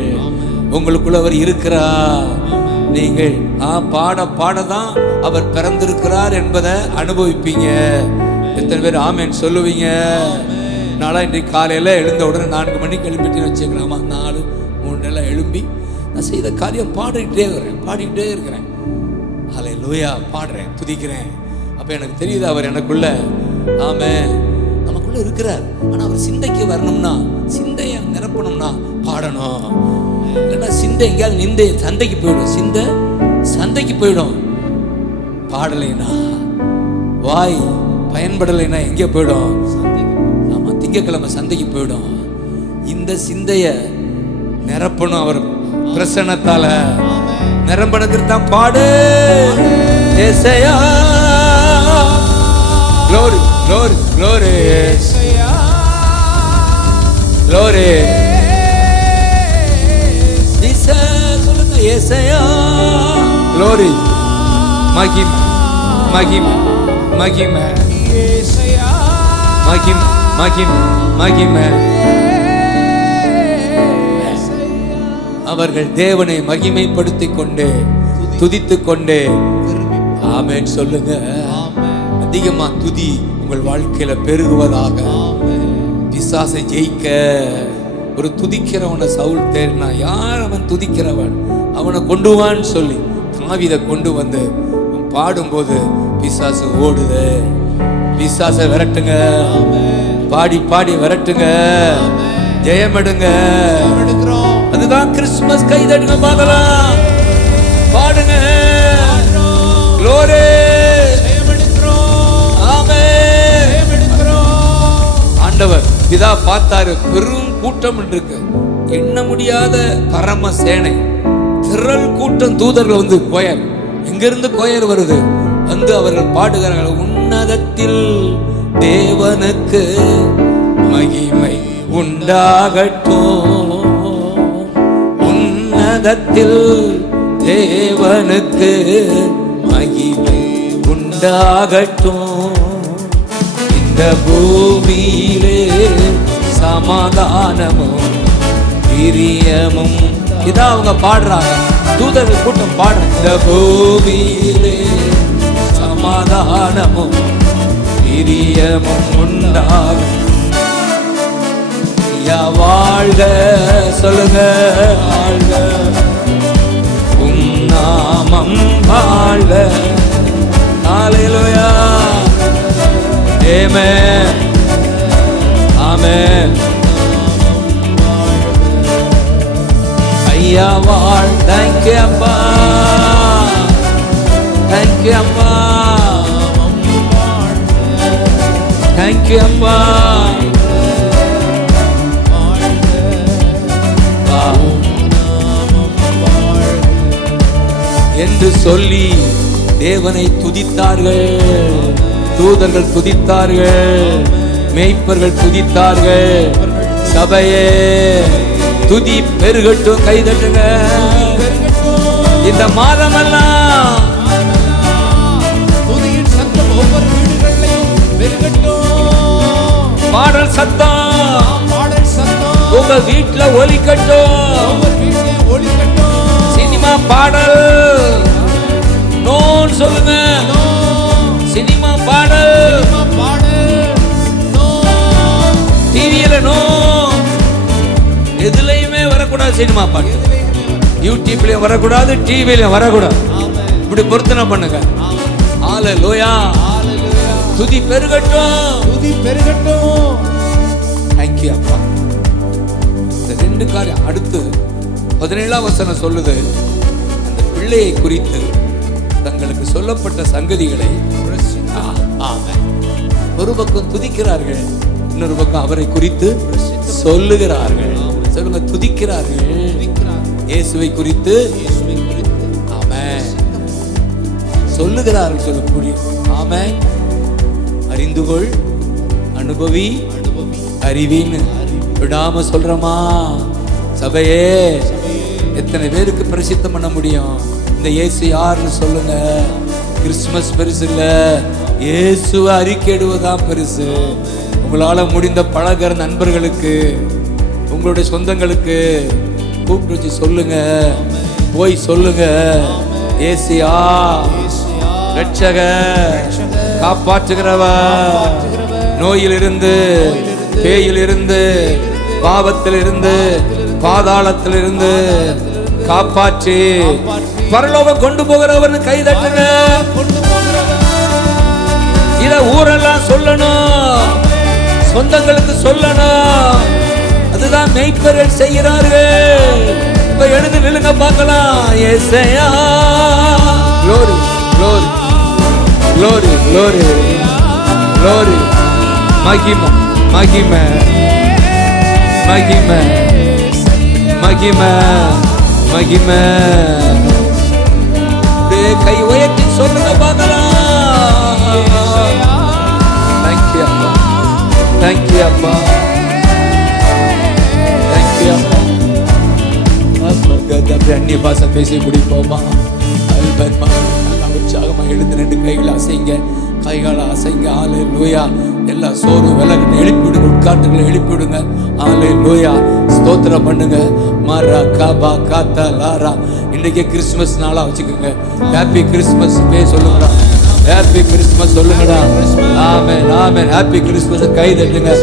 உங்களுக்குள்ள அவர் இருக்கிறார். நீங்கள் பாட பாடதான் அவர் பிறந்திருக்கிறார் என்பதை அனுபவிப்பீங்க. எத்தனை பேர் ஆமென் சொல்லுவீங்க? நாளா இன்றைக்கு காலையில எழுந்த உடனே 4 மணிக்கு எழுப்பிட்டு வச்சுக்கலாமா? 4, 3 எழும்பி நான் செய்த காரியம் பாடிக்கிட்டே இருக்கிறேன். அல்லேலூயா. பாடுறேன், துதிக்கிறேன். அப்ப எனக்கு தெரியுது அவர் எனக்குள்ள நமக்குள்ள இருக்கிறார். ஆனா அவர் சிந்தைக்கு வரணும்னா, சிந்தையை நிரப்பணும்னா பாடணும். இல்லைன்னா சிந்தை எங்கேயாவது நிந்தை சந்தைக்கு போயிடும். சிந்தை சந்தைக்கு போயிடும். பாடலைனா, வாய் பயன்படலைன்னா எங்கே போயிடும்? ஆமா, திங்கக்கிழமை சந்தைக்கு போயிடும். இந்த சிந்தைய நிரப்பணும். அவர் பிரசன்னத்தால நிரம்பனத்திற்கு தான் பாடு. ஏசையா glory glory glory glory Jesus சொல்லுங்க. ஏசையா glory மகிமை மகிமை மகிமை ஏசையா மகிமை மகிமை மகிமை. அவர்கள் தேவனை மகிமைப்படுத்திக் கொண்டே துதித்துக் கொண்டே ஆமென் சொல்லுங்க. அதிகமா துதி உங்கள் வாழ்க்கையில பெருகுவதாக. பிசாசை ஜெயிக்க ஒரு துதிக்கிறவனை சவுல் தேடினா, யார் அவன் துதிக்கிறவன், அவனை கொண்டு வான்னு சொல்லி தாவீதை கொண்டு வந்து பாடும்போது பிசாசு ஓடுது. பிசாசை விரட்டுங்க, பாடி பாடி விரட்டுங்க, ஜெயம் எடுங்க. அதுதான் கிறிஸ்துமஸ். கைதட்டுங்க பார்க்கலாம், பாடுங்க. glory. ஆண்டவர் பிதா பார்த்தாரு, பெரும் கூட்டம் இருக்கு, எண்ண முடியாத பரம சேனை, திரள் கூட்டம். தூதர்கள் வந்து கோயர், எங்கிருந்து கோயர் வருது வந்து அவர்கள் பாடுகிறார்கள். உன்னதத்தில் தேவனுக்கு மகிமை உண்டாகட்டும், உன்னதத்தில் தேவனுக்கு மகிமை உண்டாகட்டும், இந்த பூமியிலே சமாதானமும் பிரியமும். இதான் அவங்க பாடுறாங்க, தூதர்கள் கூட்டம் பாடுறாங்க. இந்த பூமியிலே சமாதானமும் பிரியமும் உண்டாகும். வாழ்க சொல்லுங்க, வாழ்க உம் நாமம் வாழ்க. ஹல்லேலூயா. ஆமென் ஆமென். ஐயா வாழ். தேங்க்யூ அப்பா, தேங்க்யூ அப்பா, தேங்க்யூ அப்பா. என்று சொல்லி தேவனை துதித்தார்கள். தூதர்கள் துதித்தார்கள், மேய்ப்பர்கள் துதித்தார்கள். சபையே துதி பெருகட்டும். கைதட்டுங்க. இந்த மாதமெல்லாம் துதியின் சத்தம் ஒவ்வொரு வீடுகளிலும் பெருகட்டும். பாடல் சத்தம், பாடல் சத்தம் உங்க வீட்டுல ஒலிக்கட்டும். ஒவ்வொரு வீட்டிலும் ஒலிக்கட்டும். சினிமா பாடல் நோன் சொல்லுங்க. சினிமா பாடல் வரக்கூடாது, சினிமா பாட்டு யூடியூப்லயும் வரக்கூடாது, டிவிலயும் வரக்கூடாது. இப்படி பொருத்தனை பண்ணுங்க. ஹalleluya, துதி பெருகட்டும், துதி பெருகட்டும். Thank you அப்பா. இந்த ரெண்டு காரியம். அடுத்து 17ஆம் வசனம் சொல்லுது, அந்த பிள்ளையை குறித்து தங்களுக்கு சொல்லப்பட்ட சங்கதிகளை ஒரு பக்கம் துதிக்கிறார்கள், இன்னொரு பக்கம் அவரை குறித்து சொல்லுகிறார்கள். சொல்லுங்க, துதிக்கிறார்கள், இயேசுவை குறித்து ஆமென் சொல்லுகிறார்கள். சொல்ல முடியும். ஆமென். அறிந்துகொள், அனுபவி, அறிவின்னு விடாம சொல்றமா சபையே? எத்தனை பேருக்கு பிரசித்தம் பண்ண முடியும்? இந்த இயேசு யாருன்னு சொல்லுங்க. கிறிஸ்துமஸ் பெருசு இல்ல, இயேசுவை அறிக்கையிடுவதுதான் பெருசு. உங்களால முடிந்த பழகிற நண்பர்களுக்கு, உங்களுடைய சொந்தங்களுக்கு கூப்பிட்டு வச்சு சொல்லுங்க, போய் சொல்லுங்க, ஏசியா ரட்சகர், காப்பாற்றுகிறவர், நோயிலிருந்து, பேயிலிருந்து, பாவத்திலிருந்து, பாதாளத்திலிருந்து காப்பாற்றி பரலோகம் கொண்டு போகிறவர்னு கை தட்டுங்க. இத ஊரெல்லாம் சொல்லணும், சொந்தங்களுக்கு சொல்லணும். அதுதான் மெய்ப்பர்கள் செய்கிறார்கள். இப்ப எழுந்து நில்லுங்க பார்க்கலாம். ஏசையா, glory, glory, glory, glory, glory, மகிமை, மகிமை, மகிமை, மகிமை, மகிமை. கை உயர்த்தி சொல்லுங்க பார்க்கலாம். Thank you அப்பா, thank you அப்பா, thank you அப்பா. அந்நிய பாஷை பேசி முடிப்போமா? உற்சாகமா எழுந்து நின்று கைகளை அசைங்க, கைகால அசைங்க. ஹalleluya. எல்லா சோறு விலகுன்னு எழுப்பி விடுங்க, உட்கார்ந்துகளை எழுப்பி விடுங்க. ஹalleluya, ஸ்தோத்திரம் பண்ணுங்க. மரா கபா காத்தா லாரா. இன்னைக்கு கிறிஸ்துமஸ் நாளா வச்சுக்கோங்க. ஹாப்பி கிறிஸ்துமஸ் பே சொல்லுங்கடா, ஹாப்பி கிறிஸ்துமஸ் சொல்லுங்கடா. ஆமென், ஆமென். ஹாப்பி கிறிஸ்துமஸ் கை தட்டுங்க.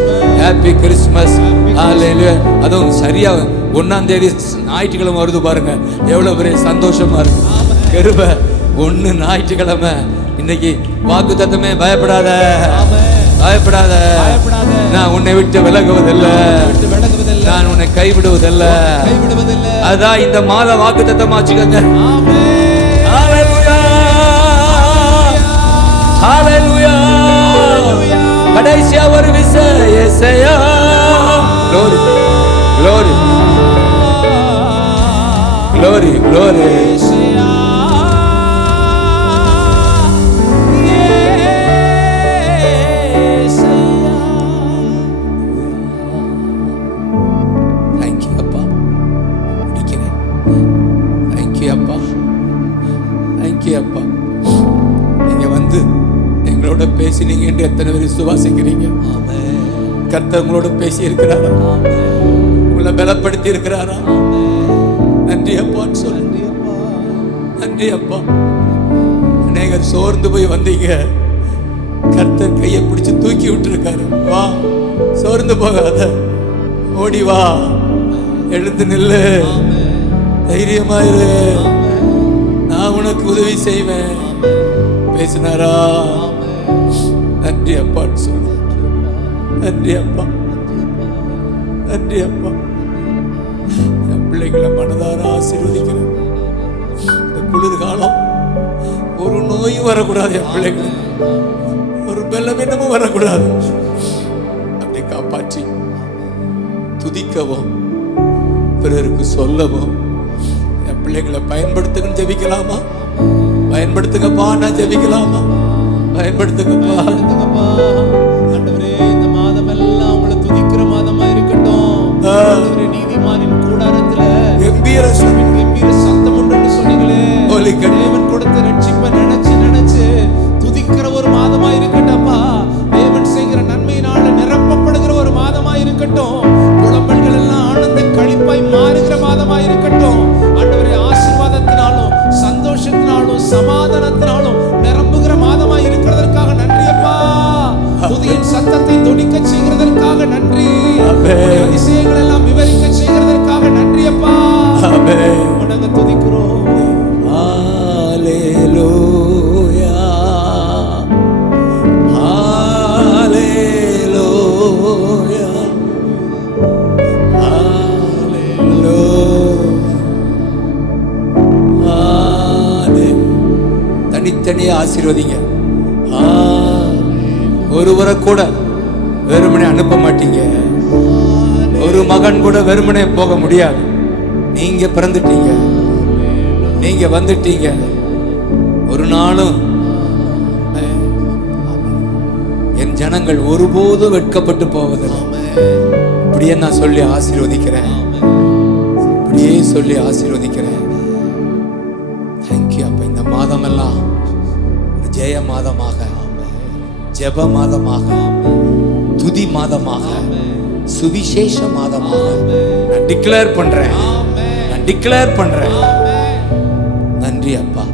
Happy Christmas. ஹalleluya. அதுவும் சரியா 1ஆம் தேதி ஞாயிற்றுக்கிழமை வருது பாருங்க, எவ்வளவு பெரிய சந்தோஷமா இருக்கு. கிருபை 1 ஞாயிற்றுக்கிழமை. இன்னைக்கு வாக்குத்தத்தமே, பயப்படாத, பயப்படாத, நான் உன்னை விட்டு விலகுவதில்லை, நான் உன்னை கைவிடுவதில்லை. அதான் இந்த மாத வாக்குத்தத்தமா வச்சுக்கோங்க. ஹalleluya, ஹalleluya. கடைசியா ஒரு விசை ஏசையா. glory, glory, glory, glory. அப்பா, நீங்க வந்து எங்களோட பேசினீங்க என்று எத்தனை பேர் விசுவாசிக்கிறீங்க? கர்த்தர் உங்களோட பேசி இருக்கிறாரா? உங்களை பலப்படுத்தி இருக்கிறாரா? நன்றி அப்பா, நன்றி அப்பா. அநேகர் சோர்ந்து போய் வந்தீங்க, கர்த்தர் கையை பிடிச்சு தூக்கி விட்டு இருக்காரு. வா, சோர்ந்து போகாத, ஓடி வா, எழுந்து நில்லு, தைரியமாயிரு, நான் உனக்கு உதவி செய்வேன் பேசினாரா? நன்றி அப்பா, நன்றி அப்பா, நன்றி அப்பா. என் பிள்ளைகளை மனதார ஆசீர்வதிக்கிறேன். இந்த குளிர்காலம் ஒரு நோயும் வரக்கூடாது, என் பிள்ளைகள் ஒரு பலவீனமும் வரக்கூடாது. அப்படி காப்பாற்றி துதிக்கவும் பிறருக்கு சொல்லவும் என் பிள்ளைகளை பயன்படுத்துங்கன்னு ஜெபிக்கலாமா? பயன்படுத்துங்கப்பா, நான் ஜெபிக்கலாமா? பயன்படுத்துங்கப்பா. ஆண்டவரே, இந்த மாதம் எல்லாம் உங்களை துதிக்கிற மாதமா இருக்கட்டும். ஆண்டவரே, நீதிமானின் கூடாரத்துல கம்பீர சத்தம் உண்டு சொன்னீங்களே, தேவன் கொடுத்த ரட்சிப்பை நினைச்சு நினைச்சு துதிக்கிற ஒரு மாதமா இருக்கட்டப்பா. தேவன் செய்கிற நன்மையினால நிரப்பப்படுகிற ஒரு மாதமா இருக்கட்டும். புலம்பல்கள் எல்லாம் ஆனந்த களிப்பாய் மாறுகிற மாதமா இருக்கட்டும். ஆண்டவரே, ஆசீர்வாதத்தினாலும் சந்தோஷத்தினாலும் சமாதானத்தினாலும் நிரம்புகிற மாதமா இருக்கிறதற்காக நன்றி அப்பா. துதியின் சத்தத்தை துணிக்க செய்கிறதற்காக நன்றி. அதிசயங்கள் எல்லாம் விவரிக்க செய்கிறதற்காக நன்றி அப்பா. தனித்தனியே ஆசீர்வதிங்க. ஒருவரை கூட வெறுமனே அனுப்ப மாட்டீங்க. ஒரு மகன் கூட வெறுமனே போக முடியாது. நீங்க பிறந்துட்டீங்க, நீங்க வந்துட்டீங்க. ஒரு நாளும் என் ஜனங்கள் ஒருபோதும் வெட்கப்பட்டு போவதில்லை. இப்படியே நான் சொல்லி ஆசீர்வதிக்கிறேன், இப்படியே சொல்லி ஆசீர்வதிக்கிறேன். தேங்க்யூ அப்ப. இந்த மாதமெல்லாம் ஒரு ஜெய மாதமாக, ஜெப மாதமாக, துதி மாதமாக, சுவிசேஷ மாதமாக நான் டிக்ளேர் பண்றேன், நான் டிக்ளேர் பண்றேன். நன்றி அப்பா.